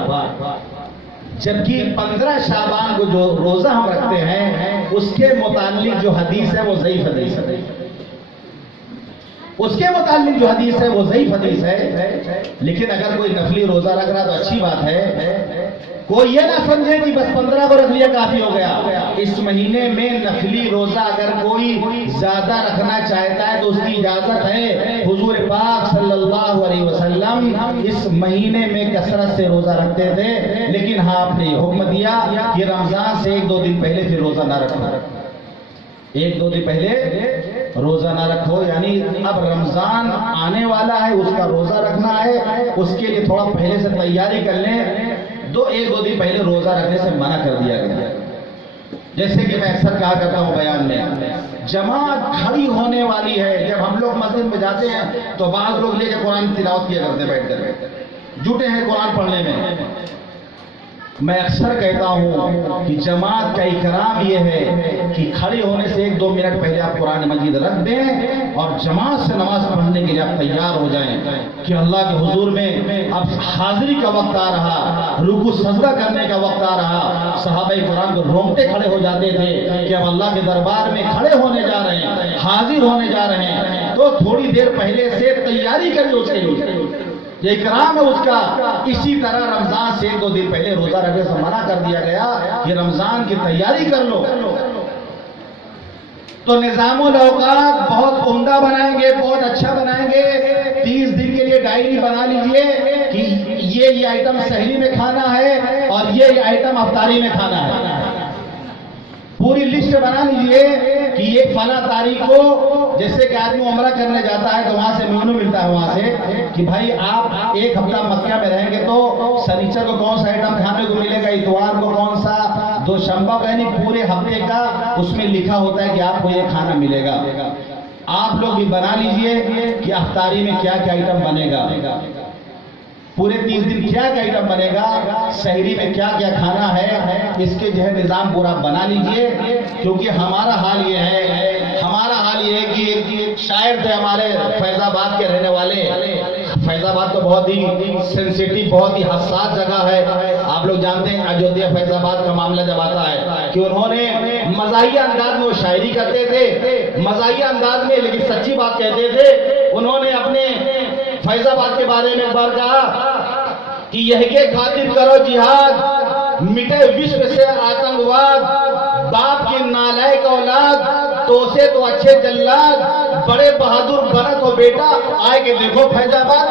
جبکہ 15 شعبان کو جو روزہ ہم رکھتے ہیں اس کے متعلق جو حدیث ہے وہ ضعیف حدیث ہے، اس کے متعلق جو حدیث ہے وہ ضعیف حدیث ہے۔ لیکن اگر کوئی نفلی روزہ رکھ رہا تو اچھی بات ہے، کوئی یہ نہ سمجھے کہ بس 15 کو رکھ لیا کافی ہو گیا۔ اس مہینے میں نفلی روزہ اگر کوئی زیادہ رکھنا چاہتا ہے تو اس کی اجازت ہے۔ حضور پاک صلی اللہ علیہ وسلم اس مہینے میں کثرت سے روزہ رکھتے تھے، لیکن ہاں آپ نے حکم دیا کہ رمضان سے 1-2 دن پہلے پھر روزہ نہ رکھو، 1-2 دن پہلے روزہ نہ رکھو، یعنی اب رمضان آنے والا ہے، اس کا روزہ رکھنا ہے، اس کے لیے تھوڑا پہلے سے تیاری کر لیں۔ 1-2 دن پہلے روزہ رکھنے سے منع کر دیا گیا۔ جیسے کہ میں اکثر کہا کرتا ہوں بیان میں، جماعت کھڑی ہونے والی ہے، جب ہم لوگ مسجد میں جاتے ہیں تو بعض لوگ لے کے قرآن تلاوت کیا کرتے بیٹھ کر، جٹے ہیں قرآن پڑھنے میں، میں اکثر کہتا ہوں کہ جماعت کا اکرام یہ ہے کہ کھڑے ہونے سے 1-2 منٹ پہلے آپ قرآن مجید رکھ دیں اور جماعت سے نماز پڑھنے کے لیے آپ تیار ہو جائیں کہ اللہ کے حضور میں اب حاضری کا وقت آ رہا، رکوع سجدہ کرنے کا وقت آ رہا۔ صحابہ کرام کو رونگٹے کھڑے ہو جاتے تھے کہ اب اللہ کے دربار میں کھڑے ہونے جا رہے ہیں، حاضر ہونے جا رہے ہیں، تو تھوڑی دیر پہلے سے تیاری کر اس کے لیے، یہ اکرام ہے اس کا۔ اسی طرح رمضان سے 1-2 دن پہلے روزہ رکھنے سے منع کر دیا گیا کہ رمضان کی تیاری کر لو۔ تو نظام الاوقات بہت عمدہ بنائیں گے، بہت اچھا بنائیں گے۔ 30 دن کے لیے ڈائری بنا لیجئے کہ یہ آئٹم سحری میں کھانا ہے اور یہ آئٹم افطاری میں کھانا ہے۔ پوری لسٹ بنا لیجئے کہ یہ فلاں تاریخ کو، جیسے کہ آدمی عمرہ کرنے جاتا ہے تو وہاں سے مینو ملتا ہے وہاں سے کہ بھائی آپ 1 ہفتہ مکہ میں رہیں گے تو سنیچر کو کون سا آئٹم کھانے کو ملے گا، اتوار کو کون سا، دوشنبہ کو، یعنی پورے ہفتے کا اس میں لکھا ہوتا ہے کہ آپ کو یہ کھانا ملے گا۔ آپ لوگ بھی بنا لیجئے کہ افطاری میں کیا کیا آئٹم بنے گا، پورے 30 دن کیا کیا آئٹم بنے گا، سحری میں کیا کیا کھانا ہے، اس کے جو ہے نظام پورا بنا لیجئے۔ کیونکہ ہمارا حال یہ ہے کہ شاعر تھے ہمارے فیض آباد کے رہنے والے۔ فیض آباد تو بہت ہی سینسیٹیو، بہت ہی حساس جگہ ہے۔ آپ لوگ جانتے ہیں ایودھیا فیض آباد کا معاملہ جب آتا ہے کہ انہوں نے مزاحیہ انداز میں وہ شاعری کرتے تھے، مزاحیہ انداز میں لیکن سچی بات کہتے تھے۔ انہوں نے اپنے فیض آباد کے بارے میں ایک بار کہا کہ یہ کے خاطر کرو جہاد، مٹے وشو سے آتنکواد، باپ کی نالائق اولاد تو اسے تو اچھے جلاد، بڑے بہادر بنت ہو بیٹا آئے کہ دیکھو فیض آباد۔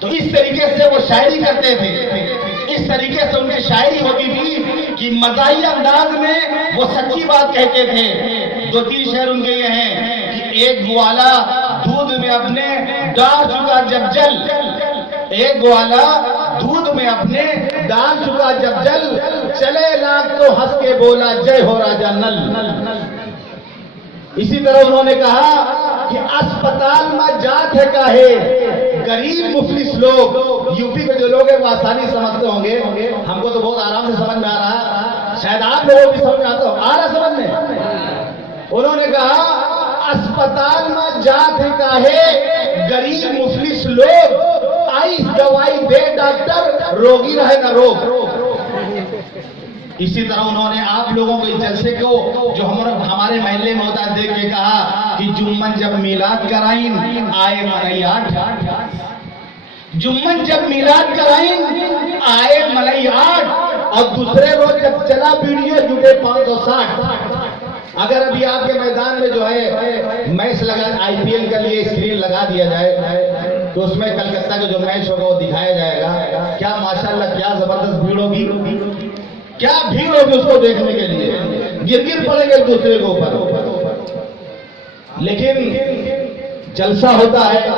تو اس طریقے سے وہ شاعری کرتے تھے، اس طریقے سے ان کی شاعری ہوتی تھی کہ مزاحیہ انداز میں وہ سچی بات کہتے تھے۔ 2-3 شعر ان کے یہ ہیں کہ ایک گوالا دودھ میں اپنے ڈال چکا جب جل، ایک گوالا دودھ میں اپنے ڈال چکا جب جل، چلے لاکھ تو ہنس کے بولا جے ہو راجا نل۔ اسی طرح انہوں نے کہا کہ اسپتال میں جات ہے کاہے، غریب مفلس لوگ، یوپی کے جو لوگ ہیں وہ آسانی سمجھتے ہوں گے، ہم کو تو بہت آرام سے سمجھ میں آ رہا، شاید آپ لوگوں بھی سمجھ میں آتا ہو، آ رہا سمجھ میں۔ انہوں نے کہا اسپتال میں جات ہے کاہے، غریب مفلس لوگ، آئس دوائی دے ڈاکٹر، روگی رہے نہ روگ۔ اسی طرح انہوں نے آپ لوگوں کو اس جلسے کو جو ہمارے محلے میں ہوتا ہے دیکھ کے کہا کہ جمن جب میلاد کرائیں آئے ملیاٹ، جمن جب میلاد کرائیں آئے ملیاٹ، اور دوسرے روز جب چلا ویڈیو جٹے 560۔ اگر ابھی آپ کے میدان میں جو ہے میچ لگا، IPL کے لیے اسکرین لگا دیا جائے تو اس میں کلکتہ کا جو میچ ہوگا وہ دکھایا جائے گا، کیا ماشاءاللہ کیا زبردست بھیڑ ہوگی، کیا بھیڑ ہوگی اس کو دیکھنے کے لیے، گر پڑیں گے ایک دوسرے کے اوپر۔ لیکن جلسہ ہوتا ہے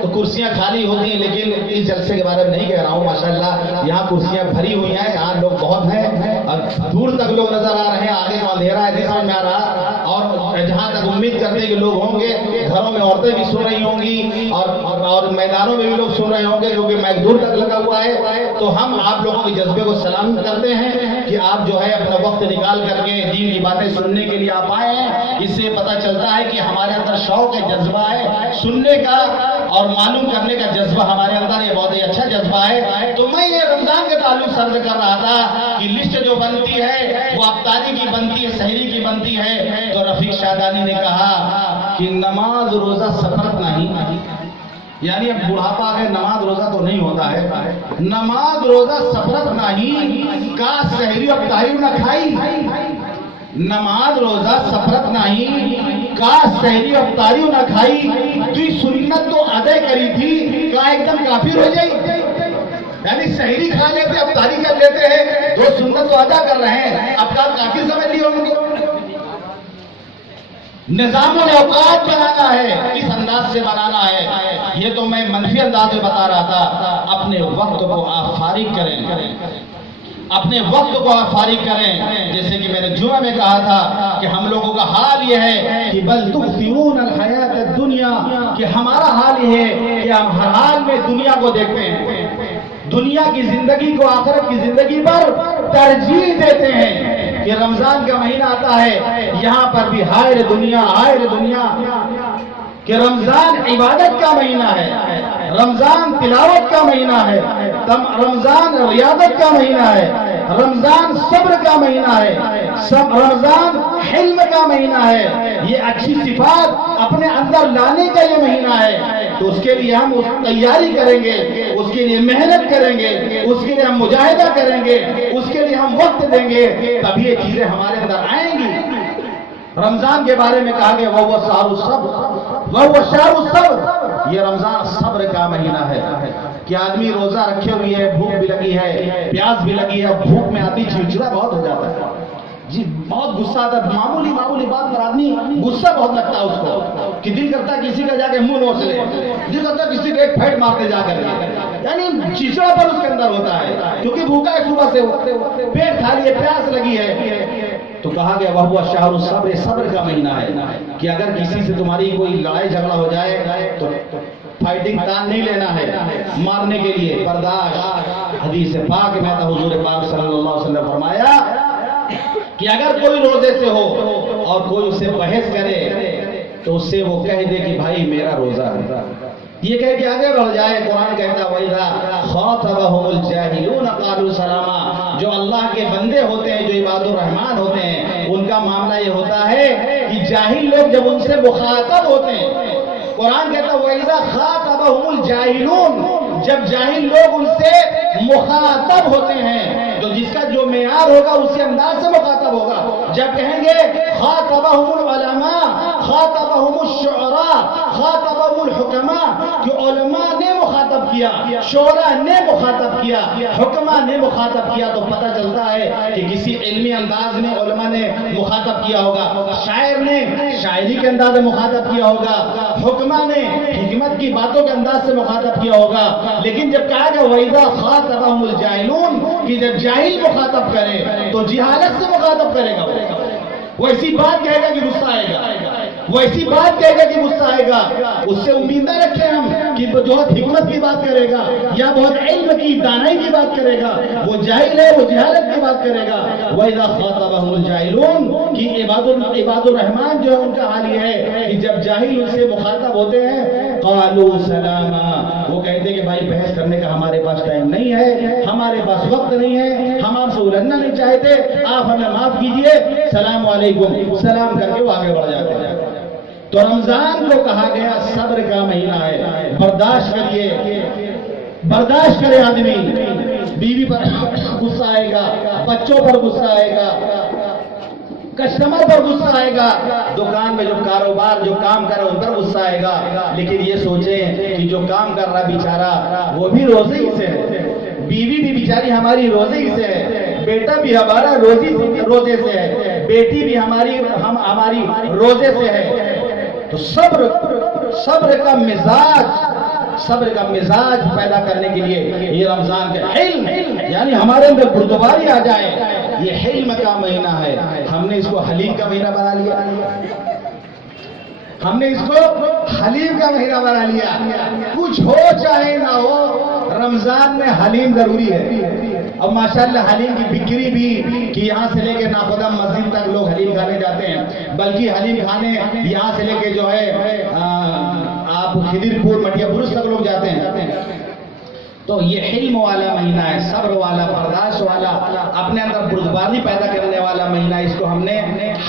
تو کرسیاں خالی ہوتی ہیں، لیکن اس جلسے کے بارے میں نہیں کہہ رہا ہوں، ماشاءاللہ یہاں کرسیاں بھری ہوئی ہیں، یہاں لوگ بہت ہیں اور دور تک لوگ نظر آ رہے ہیں، آگے تو اندھیرا ہے نہیں سمجھ میں آ رہا، اور جہاں تک امید کرتے ہیں کہ لوگ ہوں گے، گھروں میں عورتیں بھی سن رہی ہوں گی اور میدانوں میں بھی لوگ سن رہے ہوں گے کیونکہ مائک دور تک لگا ہوا ہے۔ تو ہم آپ لوگوں کے جذبے کو سلام کرتے ہیں کہ آپ جو ہے اپنا وقت نکال کر کے دین کی باتیں سننے کے لیے آپ آئے ہیں۔ اس سے پتہ چلتا ہے کہ ہمارے اندر شوق ہے، جذبہ ہے سننے کا اور معلوم کرنے کا جذبہ ہمارے اندر، یہ بہت ہی اچھا جذبہ ہے۔ تو میں یہ رمضان کے تعلق سے عرض کر رہا تھا کہ لسٹ جو بنتی ہے وہ افطاری کی بنتی ہے، سحری کی بنتی ہے۔ تو رفیق شادانی نے کہا کہ نماز روزہ سفرت نہیں، یعنی اب بڑھاپا ہے، نماز روزہ تو نہیں ہوتا ہے، نماز روزہ سفرت نہیں، کا سحری افطاری نہ کھائی، نماز روزہ سفرت نہیں، کا سحری افطاری نہ کھائی، تو سنت تو ادا کری تھی، کا ایک دم کافر ہو جائی، یعنی سحری کھا لیتے افطاری کر لیتے ہیں، دو سنت تو ادا کر رہے ہیں، اب کافر سمجھ لیے ہوں گے۔ نظام الاوقات بنانا ہے، اس انداز سے بنانا ہے، یہ تو میں منفی انداز میں بتا رہا تھا۔ اپنے وقت کو آپ فارغ کریں، اپنے وقت کو آپ فارغ کریں، جیسے کہ میں نے جمعہ میں کہا تھا کہ ہم لوگوں کا حال یہ ہے کہ بل تؤثرون الحیات الدنیا، کہ ہمارا حال یہ ہے کہ ہم ہر حال میں دنیا کو دیکھتے ہیں، دنیا کی زندگی کو آخرت کی زندگی پر ترجیح دیتے ہیں کہ رمضان کا مہینہ آتا ہے یہاں پر بھی ہائے دنیا کہ رمضان عبادت کا مہینہ ہے، رمضان تلاوت کا مہینہ ہے، رمضان ریاضت کا مہینہ ہے، رمضان صبر کا مہینہ ہے، رمضان حلم کا مہینہ ہے، یہ اچھی صفات اپنے اندر لانے کا یہ مہینہ ہے۔ تو اس کے لیے ہم تیاری کریں گے، اس کے لیے محنت کریں گے، اس کے لیے ہم مجاہدہ کریں گے، اس کے لیے ہم وقت دیں گے، تب یہ چیزیں ہمارے اندر آئیں گی۔ رمضان کے بارے میں کہا گیا وَهُوَ شَهْرُ الصَّبْرِ وَهُوَ شَهْرُ الصَّبْرِ، یہ رمضان صبر کا مہینہ ہے کہ آدمی روزہ رکھے ہوئی ہے، بھوک بھی لگی ہے، پیاس بھی لگی ہے، بھوک میں آدمی چڑچڑا بہت ہو جاتا ہے، جی بہت غصہ آتا ہے، معمولی بات پر آدمی غصہ بہت لگتا ہے اس کو کہ دل کرتا ہے کسی کا جا کے منہ نوچ لے، دل کرتا ہے کسی کو ایک پھیٹ مارتے جا کر، یعنی چیچڑا پر اس کے اندر ہوتا ہے کیونکہ بھوکا ہے صبح سے، پیٹ خالی ہے، پیاس لگی ہے۔ تو کہا گیا وَهُوَ شَهْرُ الصَّبْرِ، صبر کا مہینہ ہے کہ اگر کسی سے تمہاری کوئی لڑائی جھگڑا ہو جائے تو فائٹنگ تان نہیں لینا ہے، مارنے کے لیے برداشت۔ حدیث پاک میں تھا حضور پاک صلی اللہ علیہ وسلم فرمایا کہ اگر کوئی روزے سے ہو اور کوئی اس سے بحث کرے تو اس سے وہ کہہ دے کہ بھائی میرا روزہ ہے، یہ کہہ کے آگے بڑھ جائے۔ قرآن کہتا وَإِذَا خَاطَبَهُمُ الْجَاهِلُونَ قَالُوا سَلَامًا، جو اللہ کے بندے ہوتے ہیں، جو عباد الرحمن ہوتے ہیں، ان کا معاملہ یہ ہوتا ہے کہ جاہل لوگ جب ان سے مخاطب ہوتے ہیں، قرآن کہتا وَإِذَا خَاطَبَهُمُ الْجَاهِلُونَ، جب جاہل لوگ ان سے مخاطب ہوتے ہیں، تو جس کا جو معیار ہوگا اسی انداز سے مخاطب ہوگا۔ جب کہیں گے خاطبہم العلماء، خاطبہم الشعراء، خاطبہم الحکماء، کہ علماء نے مخاطب کیا، شعراء نے مخاطب کیا، حکماء نے مخاطب کیا، تو پتہ چلتا ہے کہ کسی علمی انداز میں علماء نے مخاطب کیا ہوگا، شاعر نے شاعری کے انداز میں مخاطب کیا ہوگا، حکماء نے حکمت کی باتوں کے انداز سے مخاطب کیا ہوگا۔ لیکن جب کہا گیا وَإِذَا خَاطَبَهُمُ الْجَاهِلُونَ، کہ جب جاہل مخاطب کرے تو جہالت سے مخاطب کرے گا، وہ ایسی بات کہے گا کہ غصہ آئے گا، وہ ایسی بات کہے گا کہ غصہ آئے گا۔ اس سے امید نہ رکھیں ہم کہ بہت حکمت کی بات کرے گا یا بہت علم کی دانائی کی بات کرے گا، وہ جاہل ہے، وہ جہالت کی بات کرے گا۔ وَإِذَا خَاطَبَهُمُ الْجَاهِلُونَ، کہ عباد الرحمن جو ہے ان کا حال یہ ہے کہ جب جاہل ان سے مخاطب ہوتے ہیں قَالُوا سَلَامًا، وہ کہتے ہیں کہ بھائی بحث کرنے کا ہمارے پاس ٹائم نہیں ہے، ہمارے پاس وقت نہیں ہے، ہم آپ سے الجھنا نہیں چاہتے، آپ ہمیں معاف کیجئے، السلام علیکم، سلام کر کے وہ آگے بڑھ جاتے ہیں۔ تو رمضان کو کہا گیا صبر کا مہینہ ہے، برداشت کریے، برداشت کرے آدمی، بیوی پر غصہ آئے گا، بچوں پر غصہ آئے گا، کسٹمر پر غصہ آئے گا، دکان میں جو کاروبار جو کام کر رہا ہے ان پر غصہ آئے گا، لیکن یہ سوچیں کہ جو کام کر رہا بیچارہ وہ بھی روزے ہی سے ہے، بیوی بھی بیچاری ہماری روزے ہی سے ہے، بیٹا بھی ہمارا روزے سے ہے، بیٹی بھی ہماری روزے سے ہے۔ تو صبر کا مزاج پیدا کرنے کے لیے یہ رمضان کے حلم، یعنی ہمارے اندر بردباری آ جائے، یہ حلم کا مہینہ ہے۔ ہم نے اس کو حلیم کا مہینہ بنا لیا، ہم نے اس کو حلیم کا مہینہ بنا لیا۔ کچھ ہو چاہے نہ ہو، رمضان میں حلیم ضروری ہے۔ اب ماشاءاللہ حلیم کی بکری بھی کہ یہاں سے لے کے ناخدم مسجد تک لوگ حلیم کھانے جاتے ہیں، بلکہ حلیم کھانے یہاں سے لے کے جو ہے آپ خدر پور مٹیا برس تک لوگ جاتے ہیں۔ تو یہ حلم والا مہینہ ہے، صبر والا، برداشت والا، اپنے اندر بردباری پیدا کرنے والا مہینہ، اس کو ہم نے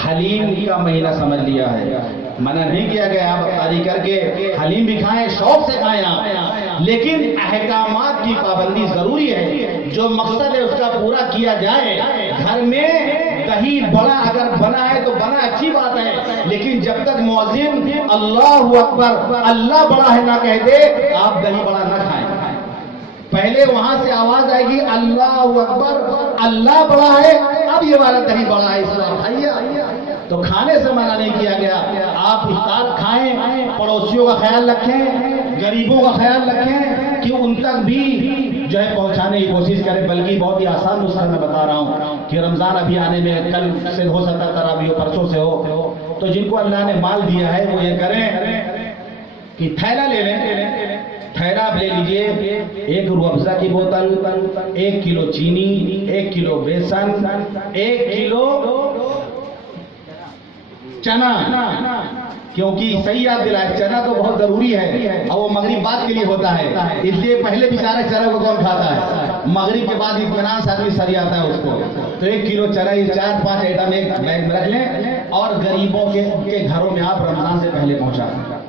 حلیم کا مہینہ سمجھ لیا ہے۔ منع نہیں کیا گیا آپ افطاری کر کے حلیم بھی کھائیں، شوق سے کھائیں آپ، لیکن احکامات کی پابندی ضروری ہے۔ جو مقصد ہے اس کا پورا کیا جائے۔ گھر میں دہی بڑا اگر بنا ہے تو بنا اچھی بات ہے، لیکن جب تک مؤذن اللہ اکبر اللہ بڑا ہے نہ کہہ دے آپ دہی بڑا نہ کھائیں۔ پہلے وہاں سے آواز آئے گی اللہ اکبر اللہ بڑا ہے، اب یہ والا دہی بڑا ہے، اسلام کھائیے۔ تو کھانے سے منع نہیں کیا گیا، آپ افطار کھائیں، پڑوسیوں کا خیال رکھیں، غریبوں کا خیال رکھیں کہ ان تک بھی جو ہے پہنچانے کی کوشش کریں۔ بلکہ بہت ہی آسان نسخہ میں بتا رہا ہوں کہ رمضان ابھی آنے میں کل سے ہو سکتا تراویح ہو، پرسوں سے ہو، تو جن کو اللہ نے مال دیا ہے وہ یہ کریں کہ تھیلا لے لیں، خیر آپ لے لیجئے 1 روح افزا کی بوتل، 1 کلو چینی، 1 کلو بیسن، 1 کلو چنا، کیونکہ صحیح یاد دلائے چنا تو بہت ضروری ہے اور وہ مغرب بعد کے لیے ہوتا ہے، اس لیے پہلے بیچارہ چنا کو کون کھاتا ہے، مغرب کے بعد اطمینان سے آدمی سری آتا ہے اس کو، تو 1 کلو چنا، یہ 4-5 آئٹم ایک بیگ میں رکھ لیں اور غریبوں کے گھروں میں آپ رمضان سے پہلے پہنچا دیں،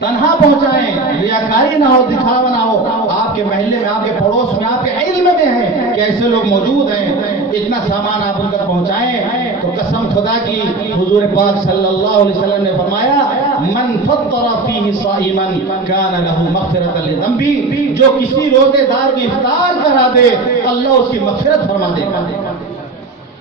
تنہا پہنچائیں، ریاکاری نہ ہو، دکھاوا نہ ہو، آپ کے محلے میں، آپ کے پڑوس میں، آپ کے علم میں ہیں کہ ایسے لوگ موجود ہیں، اتنا سامان آپ ان تک پہنچائیں تو قسم خدا کی حضور پاک صلی اللہ علیہ وسلم نے فرمایا من فطر فیہ صائما کان لہ مغفرۃ لذنبہ، جو کسی روزے دار کو افطار کرا دے اللہ اس کی مغفرت فرما دے گا۔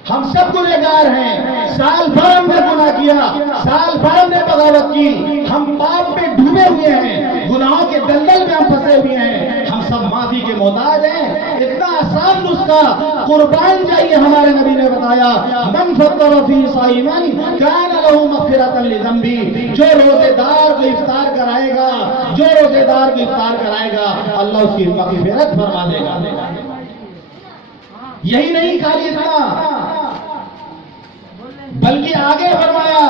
ہم سب گنہگار ہیں، سال بھر ہم نے گناہ کیا، سال بھر ہم نے بغاوت کی، ہم پاپ میں ڈوبے ہوئے ہیں، گناہوں کے دلدل میں ہم پھنسے ہوئے ہیں، ہم سب معافی کے محتاج ہیں۔ اتنا آسان نسخہ قربان جائیے، ہمارے نبی نے بتایا من فطر فی صائما کان لہ مغفرۃ لذنبہ، جو روزے دار کو افطار کرائے گا، جو روزے دار کو افطار کرائے گا اللہ اس کی مغفرت فرما دے گا۔ یہی نہیں خالی اتنا بلکہ آگے فرمایا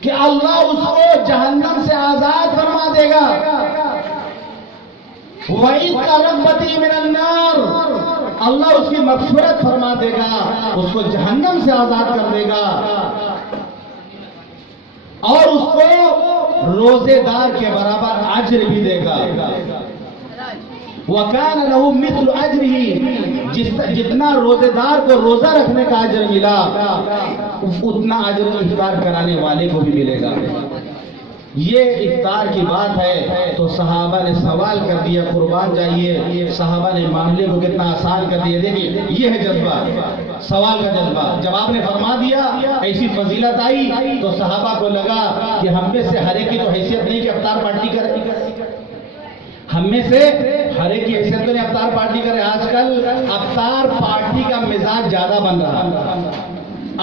کہ اللہ اس کو جہنم سے آزاد فرما دے گا، وَإِذْ رَغْبَتِي مِنَ النَّارِ، اللہ اس کی مغفرت فرما دے گا، اس کو جہنم سے آزاد کر دے گا اور اس کو روزے دار کے برابر اجر بھی دے گا۔ وَكَانَ لَهُ مِثْلُ أَجْرِهِ، جتنا روزے دار کو روزہ رکھنے کا اجر ملا اتنا اجر افطار کرانے والے کو بھی ملے گا۔ یہ افطار کی بات ہے تو صحابہ نے سوال کر دیا، قربان جائیے صحابہ نے معاملے کو کتنا آسان کر دیا۔ دیکھیے یہ ہے جذبہ، سوال کا جذبہ، جب آپ نے فرما دیا ایسی فضیلت آئی تو صحابہ کو لگا کہ ہم میں سے ہر ایک کی تو حیثیت نہیں کہ افطار پارٹی کرے، ہم میں سے ہر ایک کی حیثیت تو نہیں افطار پارٹی کرے۔ آج کل افطار پارٹی کا مزاج زیادہ بن رہا،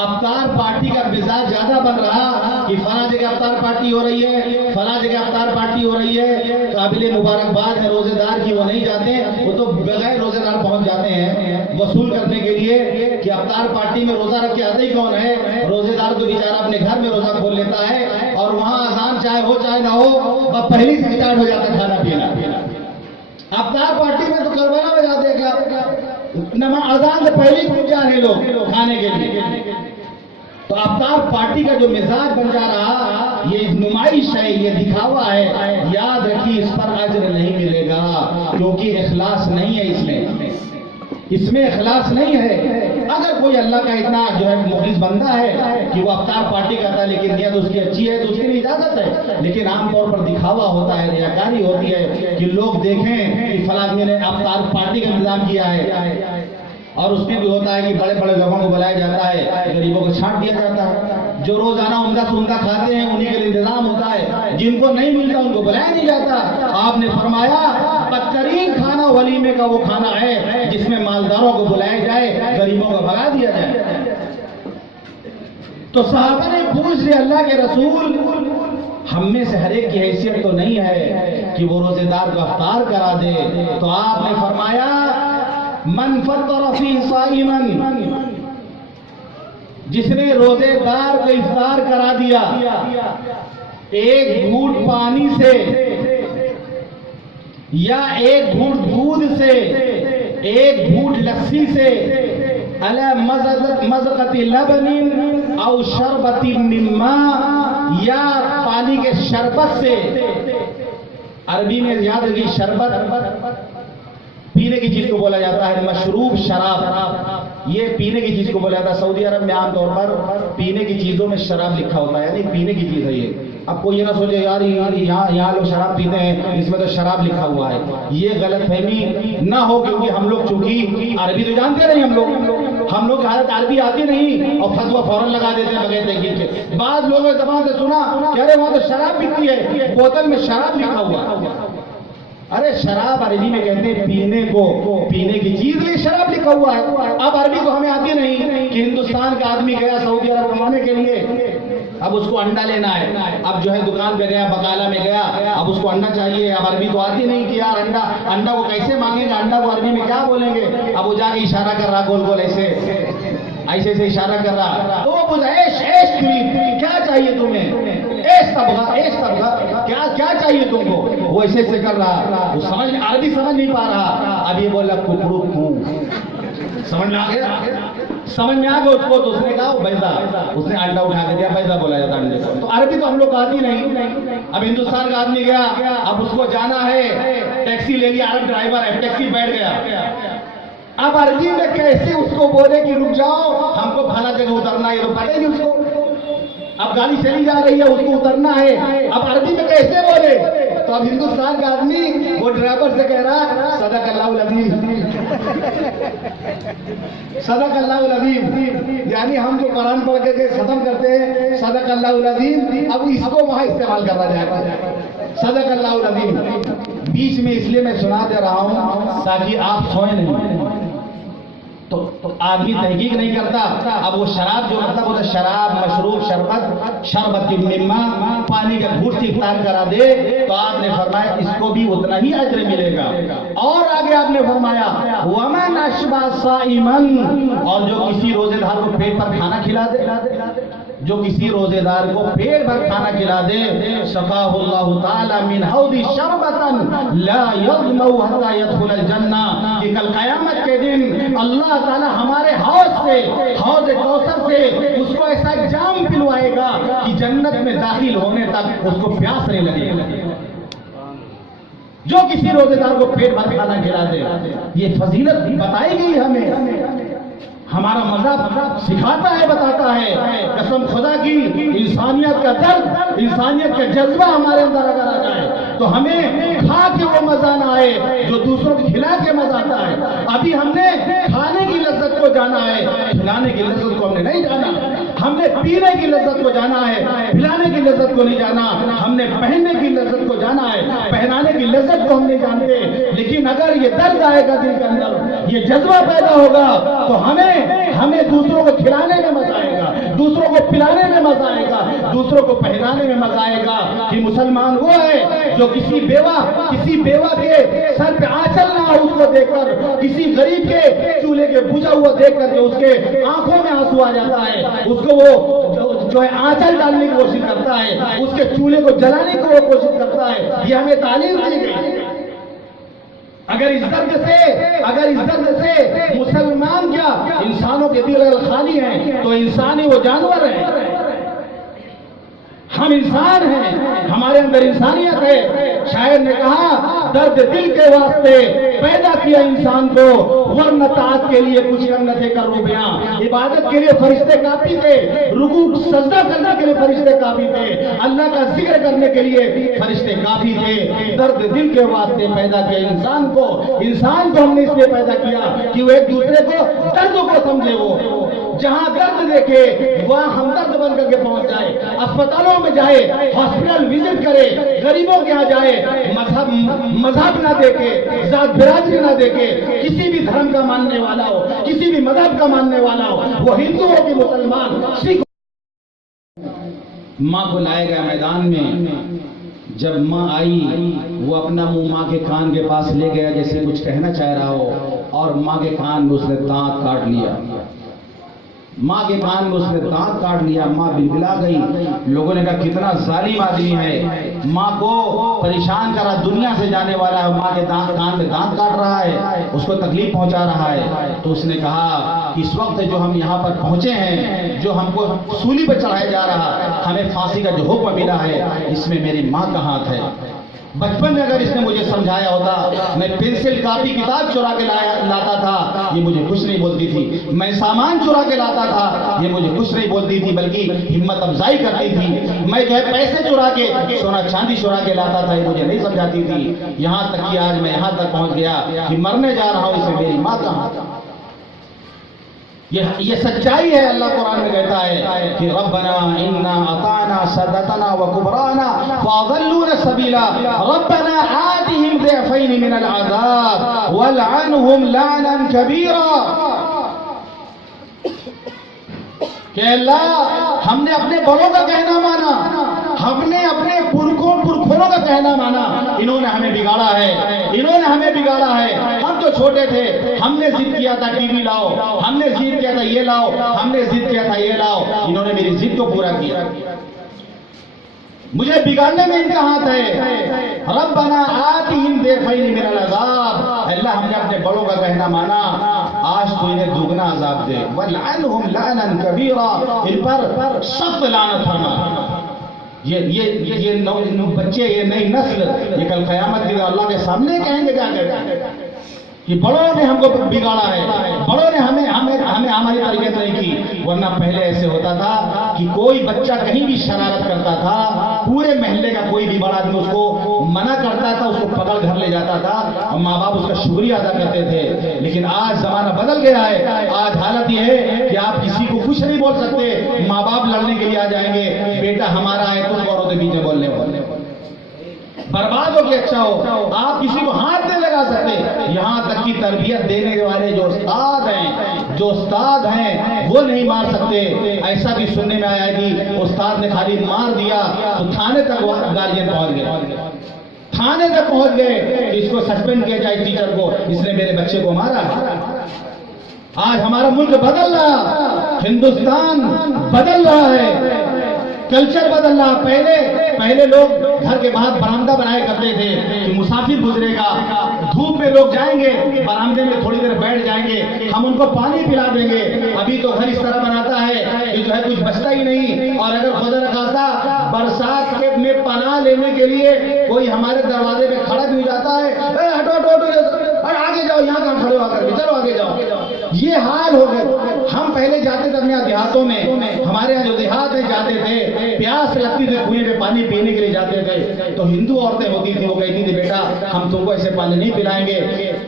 افطار پارٹی کا مزاج زیادہ بن رہا کہ فلاں جگہ افطار پارٹی ہو رہی ہے، فلاں جگہ افطار پارٹی ہو رہی ہے، قابل مبارکباد ہے روزے دار کی، وہ نہیں جاتے، وہ تو بغیر روزے دار پہنچ جاتے ہیں وصول کرنے کے لیے کہ افطار پارٹی میں روزہ رکھ کے آتے ہی کون ہے، روزے دار تو بیچارہ اپنے گھر میں روزہ کھول لیتا ہے اور وہاں اذان چاہے ہو چاہے نہ ہو پہلی سے اسٹارٹ ہو جاتا ہے کھانا پینا۔ افطار پارٹی میں تو کربلا ہو جاتے ہیں، اذان سے پہلی پہنچ جا رہے لوگ کھانے کے لیے۔ تو افطار پارٹی کا جو مزاج بن جا رہا یہ نمائش ہے، یہ دکھاوا ہے، یاد رکھیے اس پر اجر نہیں ملے گا کیونکہ اخلاص نہیں ہے، اس میں اخلاص نہیں ہے۔ اگر کوئی اللہ کا اتنا جو ہے مخلص بندہ ہے کہ وہ افطار پارٹی کرتا ہے لیکن نیت اس کی اچھی ہے تو اس کے لیے اجازت ہے، لیکن عام طور پر دکھاوا ہوتا ہے، ریاکاری ہوتی ہے کہ لوگ دیکھیں کہ فلاں آدمی نے افطار پارٹی کا انتظام کیا ہے، اور اس میں بھی ہوتا ہے کہ بڑے بڑے لوگوں کو بلایا جاتا ہے، غریبوں کو چھانٹ دیا جاتا ہے، جو روزانہ عمدہ سے عمدہ کھاتے ہیں انہی کے لیے انتظام ہوتا ہے، جن کو نہیں ملتا ان کو بلایا نہیں جاتا۔ آپ نے فرمایا بدترین کھانا ولیمے کا وہ کھانا ہے جس میں مالداروں کو بلایا جائے، غریبوں کو بھگا دیا جائے۔ تو صحابہ نے پوچھ لیا اللہ کے رسول ہم میں سے ہر ایک کی حیثیت تو نہیں ہے کہ وہ روزے دار کو افطار کرا دے، تو آپ نے فرمایا من فطر فی صائما، جس نے روزے دار کو افطار کرا دیا 1 گھونٹ پانی سے یا 1 گھونٹ دودھ سے، 1 گھونٹ لسی سے، علی مزقۃ لبن او شربۃ من ماء، یا پانی کے شربت سے، عربی میں یاد رکھیے شربت پینے کی چیز کو بولا جاتا ہے، مشروب شراب یہ پینے کی چیز کو بولا جاتا ہے۔ سعودی عرب میں عام طور پر پینے کی چیزوں میں شراب لکھا ہوتا ہے، یعنی پینے کی چیز ہے یہ۔ اب کوئی یہ نہ سوچے یار یہاں لوگ شراب پیتے ہیں اس میں تو شراب لکھا ہوا ہے، یہ غلط فہمی نہ ہو، کیونکہ ہم لوگ چونکہ عربی تو جانتے نہیں، ہم لوگ حالت عربی آتی نہیں اور فتویٰ فوراً لگا دیتے ہیں بغیر تحقیق کے۔ بعض لوگوں نے زبان سے سنا کہہ رہے وہاں تو شراب بکتی ہے، بوتل میں شراب لکھا ہوا۔ ارے شراب عربی میں کہتے ہیں پینے کو، پینے کی چیز لیے شراب لکھا ہوا ہے۔ اب عربی تو ہمیں آتی نہیں کہ ہندوستان کا آدمی گیا سعودی عرب کمانے کے لیے، اب اس کو انڈا لینا ہے، اب جو ہے دکان پہ گیا، بقالہ میں گیا، اب اس کو انڈا چاہیے، اب عربی تو آتی نہیں کہ یار انڈا کو کیسے مانگیں گے، انڈا کو عربی میں کیا بولیں گے، اب وہ جا کے اشارہ کر رہا گول گول ایسے اشارہ کر رہا، تو وہ بولا ایش تريد، کیا چاہیے تمہیں، ایش تبغى، کیا چاہیے تم کو، وہ ایسے کر رہا، وہ عربی سمجھ نہیں پا رہا، اب یہ بولا ککڑو کو، سمجھ میں آ گیا اس کو، تو اس نے کہا بیضا، اس نے انڈا اٹھا کے دیا، بیضا بولا جاتا انڈے کو، تو عربی تو ہم لوگ آتی نہیں، اب ہندوستان کا آدمی گیا، اب اس کو جانا ہے، ٹیکسی لے لیا، عرب ڈرائیور ہے، ٹیکسی بیٹھ گیا، اب عربی میں کیسے اس کو بولے کہ رک جاؤ ہم کو پھلا جگہ اترنا ہے، یہ تو پتہ نہیں اس کو، اب گاڑی چلی جا رہی ہے، اس کو اترنا ہے، اب عربی میں کیسے بولے، تو اب ہندوستان کا آدمی وہ ڈرائیور سے کہہ رہا صدق اللہ العظیم، صدق اللہ العظیم، یعنی ہم جو قرآن پڑھ کے ختم کرتے ہیں صدق اللہ العظیم، اب اس کو وہاں استعمال کرنا جائے گا، صدق اللہ العظیم۔ بیچ میں اس لیے میں سنا دے رہا ہوں تاکہ آپ سوئیں نہیں، تو آدمی تحقیق نہیں کرتا، اب وہ شراب جو مطلب ہوتا ہے شراب، مشروب، شربت کی مما، پانی کا گھوٹ سے افطار کرا دے، تو آپ نے فرمایا اس کو بھی اتنا ہی اجر ملے گا، اور آگے آپ نے فرمایا وَمَنْ أَشْبَعَ صَائِمًا، اور جو کسی روزے دار کو پیٹ پر کھانا کھلا دے، جو کسی روزے دار کو پیٹ بھر کھانا کھلا دے، سقاہ اللہ تعالی من حوض شربتا لا یظمأ حتی یدخل الجنہ، کہ کل قیامت کے دن اللہ تعالی ہمارے حوض سے، حوض کوثر سے اس کو ایسا جام پلوائے گا کہ جنت میں داخل ہونے تک اس کو پیاس نہیں لگے گا، جو کسی روزے دار کو پیٹ بھر کھانا کھلا دے، یہ فضیلت بتائی گئی ہمیں، ہمارا مذہب سکھاتا ہے، بتاتا ہے، قسم خدا کی انسانیت کا درد، انسانیت کا جذبہ ہمارے اندر اگر آ جائے تو ہمیں کھا کے وہ مزہ نہ آئے جو دوسروں کو کھلا کے مزہ آتا ہے، ابھی ہم نے کھانے کی لذت کو جانا ہے، کھلانے کی لذت کو ہم نے نہیں جانا، ہم نے پینے کی لذت کو جانا ہے، پلانے کی لذت کو نہیں جانا، ہم نے پہننے کی لذت کو جانا ہے، پہنانے کی لذت کو ہم نہیں جانتے، لیکن اگر یہ درد آئے گا دل کے اندر، یہ جذبہ پیدا ہوگا تو ہمیں دوسروں کو کھلانے میں مزہ آئے گا، دوسروں کو پلانے میں مزہ آئے گا، دوسروں کو پہنانے میں مزہ آئے گا، کہ مسلمان وہ ہے جو کسی بیوہ کے سر پہ آنچل نہ ہو اس کو دیکھ کر، کسی غریب کے چولہے کے بجھا ہوا دیکھ کر جو اس کے آنکھوں میں آنسو آ جاتا ہے، اس کو وہ جو ہے آنچل ڈالنے کی کوشش کرتا ہے، اس کے چولہے کو جلانے کی وہ کوشش کرتا ہے، یہ ہمیں تعلیم دی گئی۔ اگر اس درد سے مسلمان کیا انسانوں کے دل اگر خالی ہیں تو انسانی وہ جانور ہیں، ہم انسان ہیں، ہمارے اندر انسانیت ہے، شاعر نے کہا درد دل کے واسطے پیدا کیا انسان کو، ورنہ طاعت کے لیے کچھ نہ تھے کروبیاں، عبادت کے لیے فرشتے کافی تھے، رکوع سجدہ کرنے کے لیے فرشتے کافی تھے، اللہ کا ذکر کرنے کے لیے فرشتے کافی تھے، درد دل کے واسطے پیدا کیا انسان کو ہم نے اس لیے پیدا کیا کہ وہ ایک دوسرے کو دردوں کو سمجھے، وہ جہاں درد دیکھے وہاں ہمدرد بن کر کے پہنچ جائے، اسپتالوں میں جائے، ہاسپٹل وزٹ کرے، غریبوں کے یہاں جائے، مذہب نہ دیکھے، ذات برادری نہ دیکھے، کسی بھی دھرم کا ماننے والا ہو، کسی بھی مذہب کا ماننے والا ہو، وہ ہندو ہو کہ مسلمان، سکھ۔ ماں کو لائے گیا میدان میں، جب ماں آئی وہ اپنا منہ ماں کے کان کے پاس لے گیا جیسے کچھ کہنا چاہ رہا ہو، اور ماں کے کان میں اس نے دانت کاٹ لیا، ماں کے کان میں اس نے دانت کاٹ لیا، ماں بلبلا گئی، لوگوں نے کہا کتنا ظالم آدمی ہے، ماں کو پریشان کرا، دنیا سے جانے والا ہے، ماں کے کان میں دانت کاٹ رہا ہے، اس کو تکلیف پہنچا رہا ہے، تو اس نے کہا اس وقت جو ہم یہاں پر پہنچے ہیں، جو ہم کو سولی پہ چڑھایا جا رہا، ہمیں پھانسی کا جو حکم ملا ہے، اس میں میری ماں کا ہاتھ ہے۔ بچپن میں اگر اس نے مجھے سمجھایا ہوتا، میں پنسل کاپی کتاب چرا کے لاتا تھا، یہ مجھے کچھ نہیں بولتی تھی، میں سامان چرا کے لاتا تھا، یہ مجھے کچھ نہیں بولتی تھی، بلکہ ہمت افزائی کرتی تھی، میں جو ہے پیسے چرا کے، سونا چاندی چرا کے لاتا تھا، یہ مجھے نہیں سمجھاتی تھی، یہاں تک کہ آج میں یہاں تک پہنچ گیا کہ مرنے جا رہا ہوں، اس میں میری ماں کا ہاتھ۔ یہ سچائی ہے، اللہ قرآن میں کہتا ہے کہ ربنا انا اطعنا سادتنا وکبرانا فاضلونا السبیلا ربنا آتهم ضعفین من العذاب والعنهم لعنا کبیرا، کہ اللہ ہم نے اپنے بڑوں کا کہنا مانا، ہم نے اپنے پرکھوں کا کہنا مانا. انہوں نے ہمیں بگاڑا ہے، انہوں نے ہمیں بگاڑا ہے. ہم تو چھوٹے تھے، ہم نے ضد کیا تھا ٹی وی لاؤ، ہم نے ضد کیا تھا یہ لاؤ، ہم نے ضد کیا تھا یہ لاؤ. انہوں نے میری ضد کو پورا کیا، مجھے بگاڑنے میں ان کا ہاتھ ہے. ربنا آتہم ضعفین من العذاب، اللہ ہم نے اپنے بڑوں کا کہنا مانا، آج تو انہیں دوگنا عذاب دے. وَلْعَنْهُمْ لَعْنًا كَبِيرًا، ان پر سخت لعنت فرما. یہ بچے، یہ نئی نسل، یہ کل قیامت کے اللہ کے سامنے کہیں گے جا کر کہ بڑوں نے ہم کو بگاڑا ہے، بڑوں نے ہمیں ہماری تربیت نہیں کی. ورنہ پہلے ایسے ہوتا تھا کہ کوئی بچہ کہیں بھی شرارت کرتا تھا، پورے محلے کا کوئی بھی بڑا آدمی اس کو منع کرتا تھا، اس کو پکڑ گھر لے جاتا تھا اور ماں باپ اس کا شکریہ ادا کرتے تھے. لیکن آج زمانہ بدل گیا ہے. آج حالت یہ ہے کہ آپ کسی کو کچھ نہیں بول سکتے، ماں باپ لڑنے کے لیے آ جائیں گے، بیٹا ہمارا ہے تم اوروں کے بیچ میں بولنے والے، برباد ہو کہ اچھا ہو. آپ کسی کو ہاتھ نہیں لگا سکتے. یہاں تک کہ تربیت دینے والے جو استاد ہیں وہ نہیں مار سکتے. ایسا بھی سننے میں آیا کہ استاد نے خالی مار دیا تو تھانے تک گارجین پہنچ گئے، تھانے تک پہنچ گئے کہ اس کو سسپینڈ کیا جائے ٹیچر کو، اس نے میرے بچے کو مارا. آج ہمارا ملک بدل رہا، ہندوستان بدل رہا ہے، کلچر بدل رہا. پہلے لوگ گھر کے باہر برآمدہ بنایا کرتے تھے کہ مسافر گزرے گا، دھوپ میں لوگ جائیں گے، برآمدے میں تھوڑی دیر بیٹھ جائیں گے، ہم ان کو پانی پلا دیں گے. ابھی تو گھر اس طرح بناتا ہے کہ جو ہے کچھ بچتا ہی نہیں. اور اگر خدا نخواستہ برسات کے میں پناہ لینے کے لیے کوئی ہمارے دروازے پہ کھڑا بھی ہو جاتا ہے، ہٹو آگے جاؤ، یہاں کہاں کھڑے ہو کر کے، چلو آگے جاؤ. یہ حال ہو گئے. ہم پہلے جاتے تھے اپنے دیہاتوں میں، ہمارے یہاں جو دیہات میں جاتے تھے، پیاس لگتی تھی کنویں میں پانی پینے کے لیے جاتے تھے تو ہندو عورتیں ہوتی تھی، وہ کہتی تھی بیٹا ہم تم کو ایسے پانی نہیں پلائیں گے.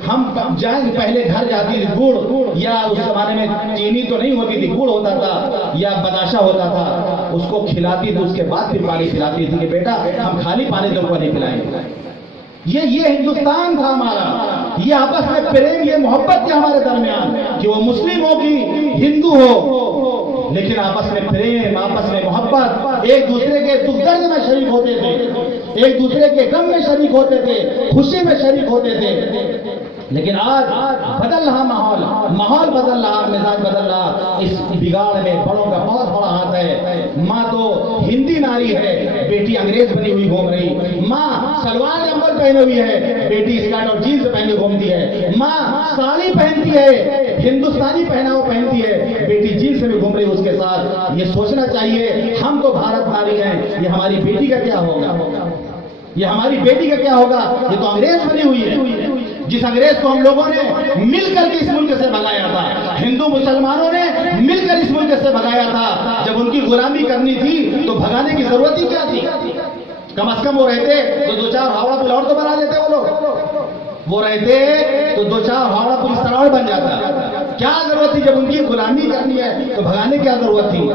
ہم جائیں پہلے گھر جاتی تھی، گڑ یا اس زمانے میں چینی تو نہیں ہوتی تھی، گڑ ہوتا تھا یا بتاشا ہوتا تھا، اس کو کھلاتی تھی، اس کے بعد پھر پانی پلاتی تھی کہ بیٹا ہم خالی پانی تم کو نہیں پلائیں گے. یہ ہندوستان تھا ہمارا. یہ آپس میں پریم، یہ محبت تھی ہمارے درمیان کہ وہ مسلم ہو کہ ہندو ہو، لیکن آپس میں پریم، آپس میں محبت، ایک دوسرے کے دکھ درد میں شریک ہوتے تھے، ایک دوسرے کے غم میں شریک ہوتے تھے، خوشی میں شریک ہوتے تھے. لیکن آج بدل رہا ماحول بدل رہا، مزاج بدل رہا. اس بگاڑ میں بڑوں کا بہت بڑا ہاتھ ہے. ماں تو ہندی ناری ہے، بیٹی انگریز بنی ہوئی گھوم رہی. ماں سلوار کمبل پہنے ہوئی ہے، بیٹی اسکرٹ اور جینس پہنے گھومتی ہے. ماں ساڑی پہنتی ہے، ہندوستانی پہناوا پہنتی ہے، بیٹی جینس میں گھوم رہی ہے اس کے ساتھ. یہ سوچنا چاہیے ہم تو بھارت ناری ہیں، یہ ہماری بیٹی کا کیا ہوگا، یہ ہماری بیٹی کا کیا ہوگا. یہ تو انگریز بنی ہوئی ہے، جس انگریز کو ہم لوگوں نے مل کر کے اس ملک سے بھگایا تھا، ہندو مسلمانوں نے مل کر اس ملک سے بھگایا تھا. جب ان کی غلامی کرنی تھی تو بھگانے کی ضرورت ہی کیا تھی. کم از کم وہ رہتے تو دو چار ہاوڑا پل اور تو بنا دیتے. وہ لوگ وہ رہتے تو دو چار ہاوڑا پل اس طرح اور بن جاتا. کیا ضرورت تھی جب ان کی غلامی کرنی ہے تو بھگانے کیا ضرورت تھی.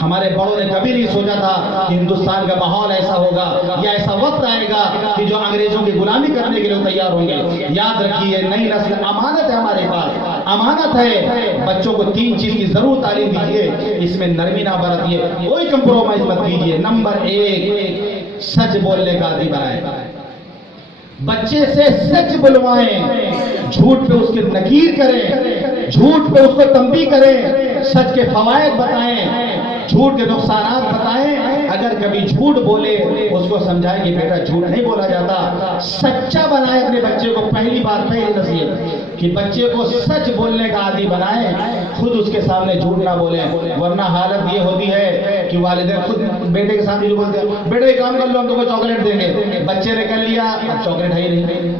ہمارے بڑوں نے کبھی نہیں سوچا تھا کہ ہندوستان کا ماحول ایسا ہوگا یا ایسا وقت آئے گا کہ جو انگریزوں کی غلامی کرنے کے لیے تیار ہوں گے. یاد رکھیے نئی نسل امانت ہے ہمارے پاس، امانت ہے. بچوں کو 3 چیز کی ضرور تعلیم دیجیے، اس میں نرمی نہ برتیے، کوئی کمپرومائز مت کیجیے. نمبر 1 سچ بولنے کا عادی بنائیں. بچے سے سچ بلوائیں، جھوٹ پہ اس کی نکیر کریں، جھوٹ پہ اس کو تنبیہ کریں، سچ کے فوائد بتائیں، جھوٹ کے نقصانات بتائیں. اگر کبھی جھوٹ بولے اس کو سمجھائیں کہ بیٹا جھوٹ نہیں بولا جاتا. سچا بنائے اپنے بچے کو. پہلی نصیحت کہ بچے کو سچ بولنے کا عادی بنائیں، خود اس کے سامنے جھوٹ نہ بولیں. ورنہ حالت یہ ہوتی ہے کہ والدین خود بیٹے کے سامنے بولتے ہیں بیٹا یہ کام کر لو ہم تم کو چاکلیٹ دیں گے. بچے نے کر لیا، اب چاکلیٹ ہے ہی نہیں،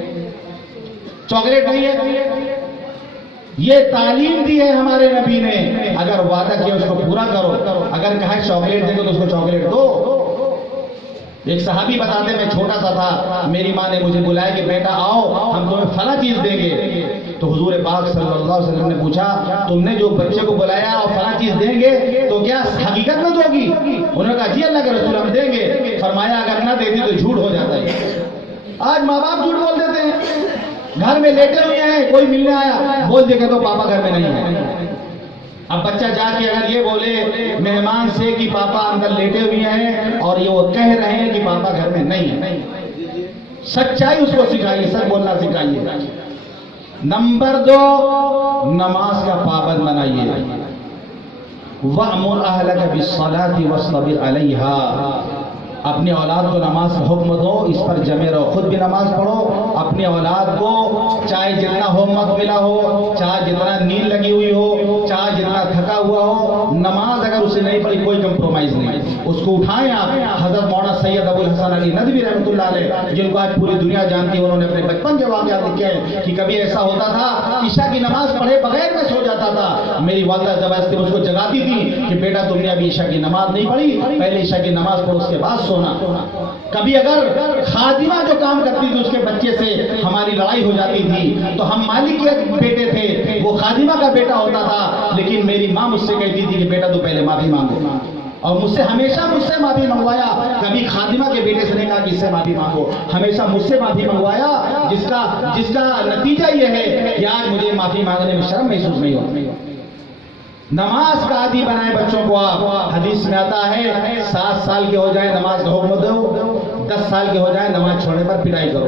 چاکلیٹ نہیں ہے. یہ تعلیم دی ہے ہمارے نبی نے، اگر وعدہ کیا اس کو پورا کرو. اگر کہا چاکلیٹ دے دو تو اس کو چاکلیٹ دو. ایک صحابی بتاتے میں چھوٹا سا تھا، میری ماں نے مجھے بلایا کہ بیٹا آؤ ہم تمہیں فلاں چیز دیں گے. تو حضور پاک صلی اللہ علیہ وسلم نے پوچھا تم نے جو بچے کو بلایا اور فلاں چیز دیں گے تو کیا حقیقت میں دو گی؟ انہوں نے کہا جی اللہ کے رسول ہم دیں گے. فرمایا اگر نہ دیتی تو جھوٹ ہو جاتا ہے. آج ماں باپ جھوٹ بول دیتے ہیں. گھر میں لیٹے ہوئے ہیں، کوئی ملنے آیا بول دے گا تو پاپا گھر میں نہیں ہے. اب بچہ جا کے اگر یہ بولے مہمان سے کہ پاپا اندر لیٹے ہوئے ہیں اور یہ وہ کہہ رہے ہیں کہ پاپا گھر میں نہیں ہے، سچائی اس کو سکھائیے، سچ بولنا سکھائیے۔ نمبر 2، نماز کا پابند بنائیے۔ وَأْمُرْ أَهْلَكَ بِالصَّلَاةِ وَاصْطَبِرْ عَلَيْهَا، اپنی اولاد کو نماز کا حکم دو، اس پر جمے رہو، خود بھی نماز پڑھو، اپنی اولاد کو چاہے جتنا ہوم ورک ملا ہو، چاہے جتنا نیند لگی ہوئی ہو، چاہے جتنا تھکا ہوا ہو، نماز اگر اسے نہیں پڑھی کوئی کمپرومائز نہیں، اس کو اٹھائیں آپ۔ حضرت مولانا سید ابو الحسن علی ندوی رحمۃ اللہ علیہ، جن کو آج پوری دنیا جانتی ہے، انہوں نے اپنے بچپن کے واقعات لکھے ہیں کہ کبھی ایسا ہوتا تھا عشاء کی نماز پڑھے بغیر میں سو جاتا تھا، میری والدہ زبردستی اس کو جگاتی تھی کہ بیٹا تم نے ابھی عشاء کی نماز نہیں پڑھی، پہلے عشاء کی نماز پڑھو اس کے بعد سونا۔ کبھی اگر خادمہ جو کام کرتی تھی اس کے بچے سے ہماری لڑائی ہو جاتی تھی تو ہم مالک کے بیٹے تھے، وہ خادمہ کا بیٹا ہوتا تھا، لیکن میری ماں مجھ سے کہتی تھی کہ بیٹا تو پہلے معافی مانگو، اور مجھ سے معافی منگوایا، کبھی خادمہ کے بیٹے سے نہیں کہا کہ اس سے معافی مانگو، ہمیشہ مجھ سے معافی منگوایا، جس کا نتیجہ یہ ہے کہ آج مجھے معافی مانگنے میں شرم محسوس نہیں ہوتی۔ نماز کا عادی بنائے بچوں کو آپ، حدیث میں آتا ہے 7 سال کے ہو جائیں نماز کا حکم دو، 10 سال کے ہو جائیں نماز چھوڑنے پر پٹائی کرو،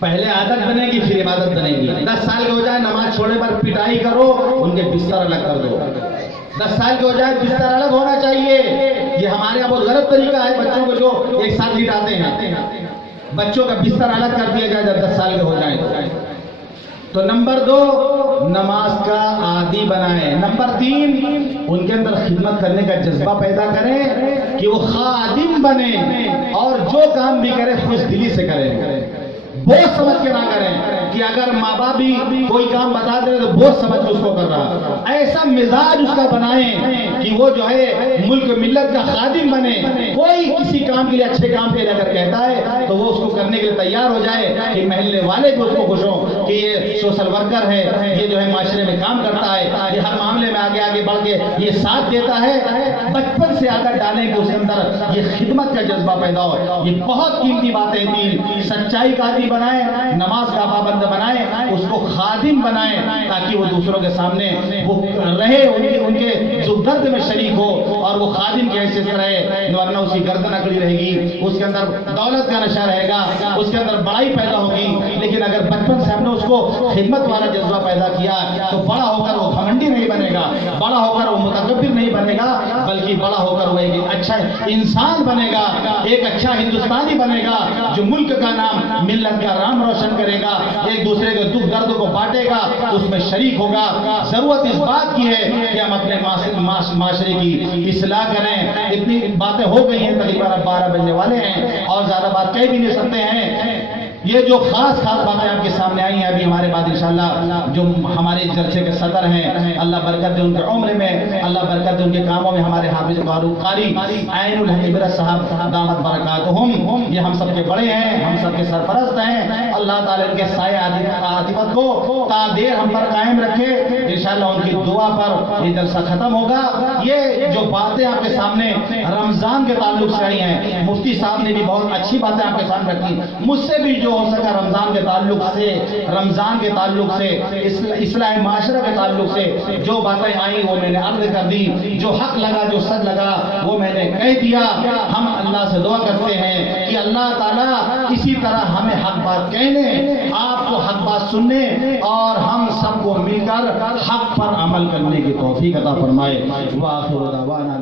پہلے عادت بنے گی پھر عبادت بنے گی۔ 10 سال کے ہو جائے نماز چھوڑنے پر پٹائی کرو، ان کے بستر الگ کر دو۔ 10 سال کے ہو جائے بستر الگ ہونا چاہیے۔ یہ ہمارے یہاں بہت غلط طریقہ ہے بچوں کو جو ایک ساتھ لٹاتے ہیں، بچوں کا بستر الگ کر دیا جائے جب 10 سال کے ہو جائیں تو۔ نمبر 2، نماز کا عادی بنائیں۔ نمبر 3، ان کے اندر خدمت کرنے کا جذبہ پیدا کریں کہ وہ خادم بنے اور جو کام بھی کرے خوش دلی سے کریں، بوجھ سمجھ کے نہ کریں کہ اگر ماں باپ بھی کوئی کام بتا دے تو بوجھ سمجھ کے اس کو کر رہا، ایسا مزاج اس کا بنائیں کہ وہ جو ہے ملک ملت کا خادم بنے، کوئی کسی کام کے لیے اچھے کام کے لیے اگر کہتا ہے تو وہ اس کو کرنے کے لیے تیار ہو جائے، کہ محلے والے بھی اس کو خوش ہوں کہ یہ سوشل ورکر ہے، یہ جو ہے معاشرے میں کام کرتا ہے، یہ ہر معاملے میں آگے بڑھ کے یہ ساتھ دیتا ہے۔ بچپن سے عادت ڈالیں کہ اس کے اندر یہ خدمت کا جذبہ پیدا ہو۔ یہ بہت قیمتی باتیں تھیں، سچائی کا عادی بنائیں، نماز کا پابند بنائیں، اس کو خادم بنائیں تاکہ وہ دوسروں کے سامنے وہ رہے، ان کے دکھ درد میں شریک ہو اور وہ خادم کی حیثیت سے رہے، ورنہ اس کی گردن اکڑی رہے گی، اس کے اندر دولت کا نشہ رہے گا، اس کے اندر بڑائی پیدا ہوگی۔ لیکن اگر بچپن سے ہم نے اس کو خدمت والا جذبہ پیدا کیا تو بڑا ہو کر وہ گھمنڈی نہیں بنے گا، بڑا ہو کر وہ متکبر نہیں بنے گا، بلکہ بڑا ہو کر وہ ایک اچھا انسان بنے گا، ایک اچھا ہندوستانی بنے گا جو ملک کا نام ملت کا نام روشن کرے گا، ایک دوسرے کے دکھ درد کو بانٹے گا، اس میں شریک ہوگا۔ ضرورت اس بات کی ہے کہ ہم اپنے معاشرے کی اصلاح کریں۔ اتنی باتیں ہو گئی ہیں، تقریباً 12 بجنے والے ہیں اور زیادہ بات کہہ بھی نہیں سکتے ہیں۔ یہ جو خاص باتیں آپ کے سامنے آئی ہیں، ابھی ہمارے بعد انشاءاللہ جو ہمارے جلسے کے صدر ہیں، اللہ برکت دے ان کے عمر میں، اللہ برکت دے ان کے کاموں میں، ہمارے حافظ قاری عین الحق عبرت صاحب دامت برکاتہم، یہ ہم سب کے بڑے ہیں، ہم سب کے سرپرست ہیں۔ اللہ تعالیٰ ان کے سایہ عاطفت کو تا دیر ہم پر قائم رکھے۔ انشاءاللہ ان کی دعا پر یہ جلسہ ختم ہوگا۔ یہ جو باتیں آپ کے سامنے رمضان کے تعلق سے آئی ہیں، مفتی صاحب نے بھی بہت اچھی باتیں آپ کے سامنے رکھی، مجھ سے بھی جو ہو سکا رمضان کے تعلق سے اصلاح معاشرہ کے تعلق سے جو باتیں آئیں وہ میں نے عرض کر دی، جو حق لگا جو سچ لگا وہ میں نے کہہ دیا۔ ہم اللہ سے دعا کرتے ہیں کہ اللہ تعالیٰ اسی طرح ہمیں حق بات کہنے، آپ کو حق بات سننے اور ہم سب کو مل کر حق پر عمل کرنے کی توفیق عطا فرمائے۔ وآخر دعوانا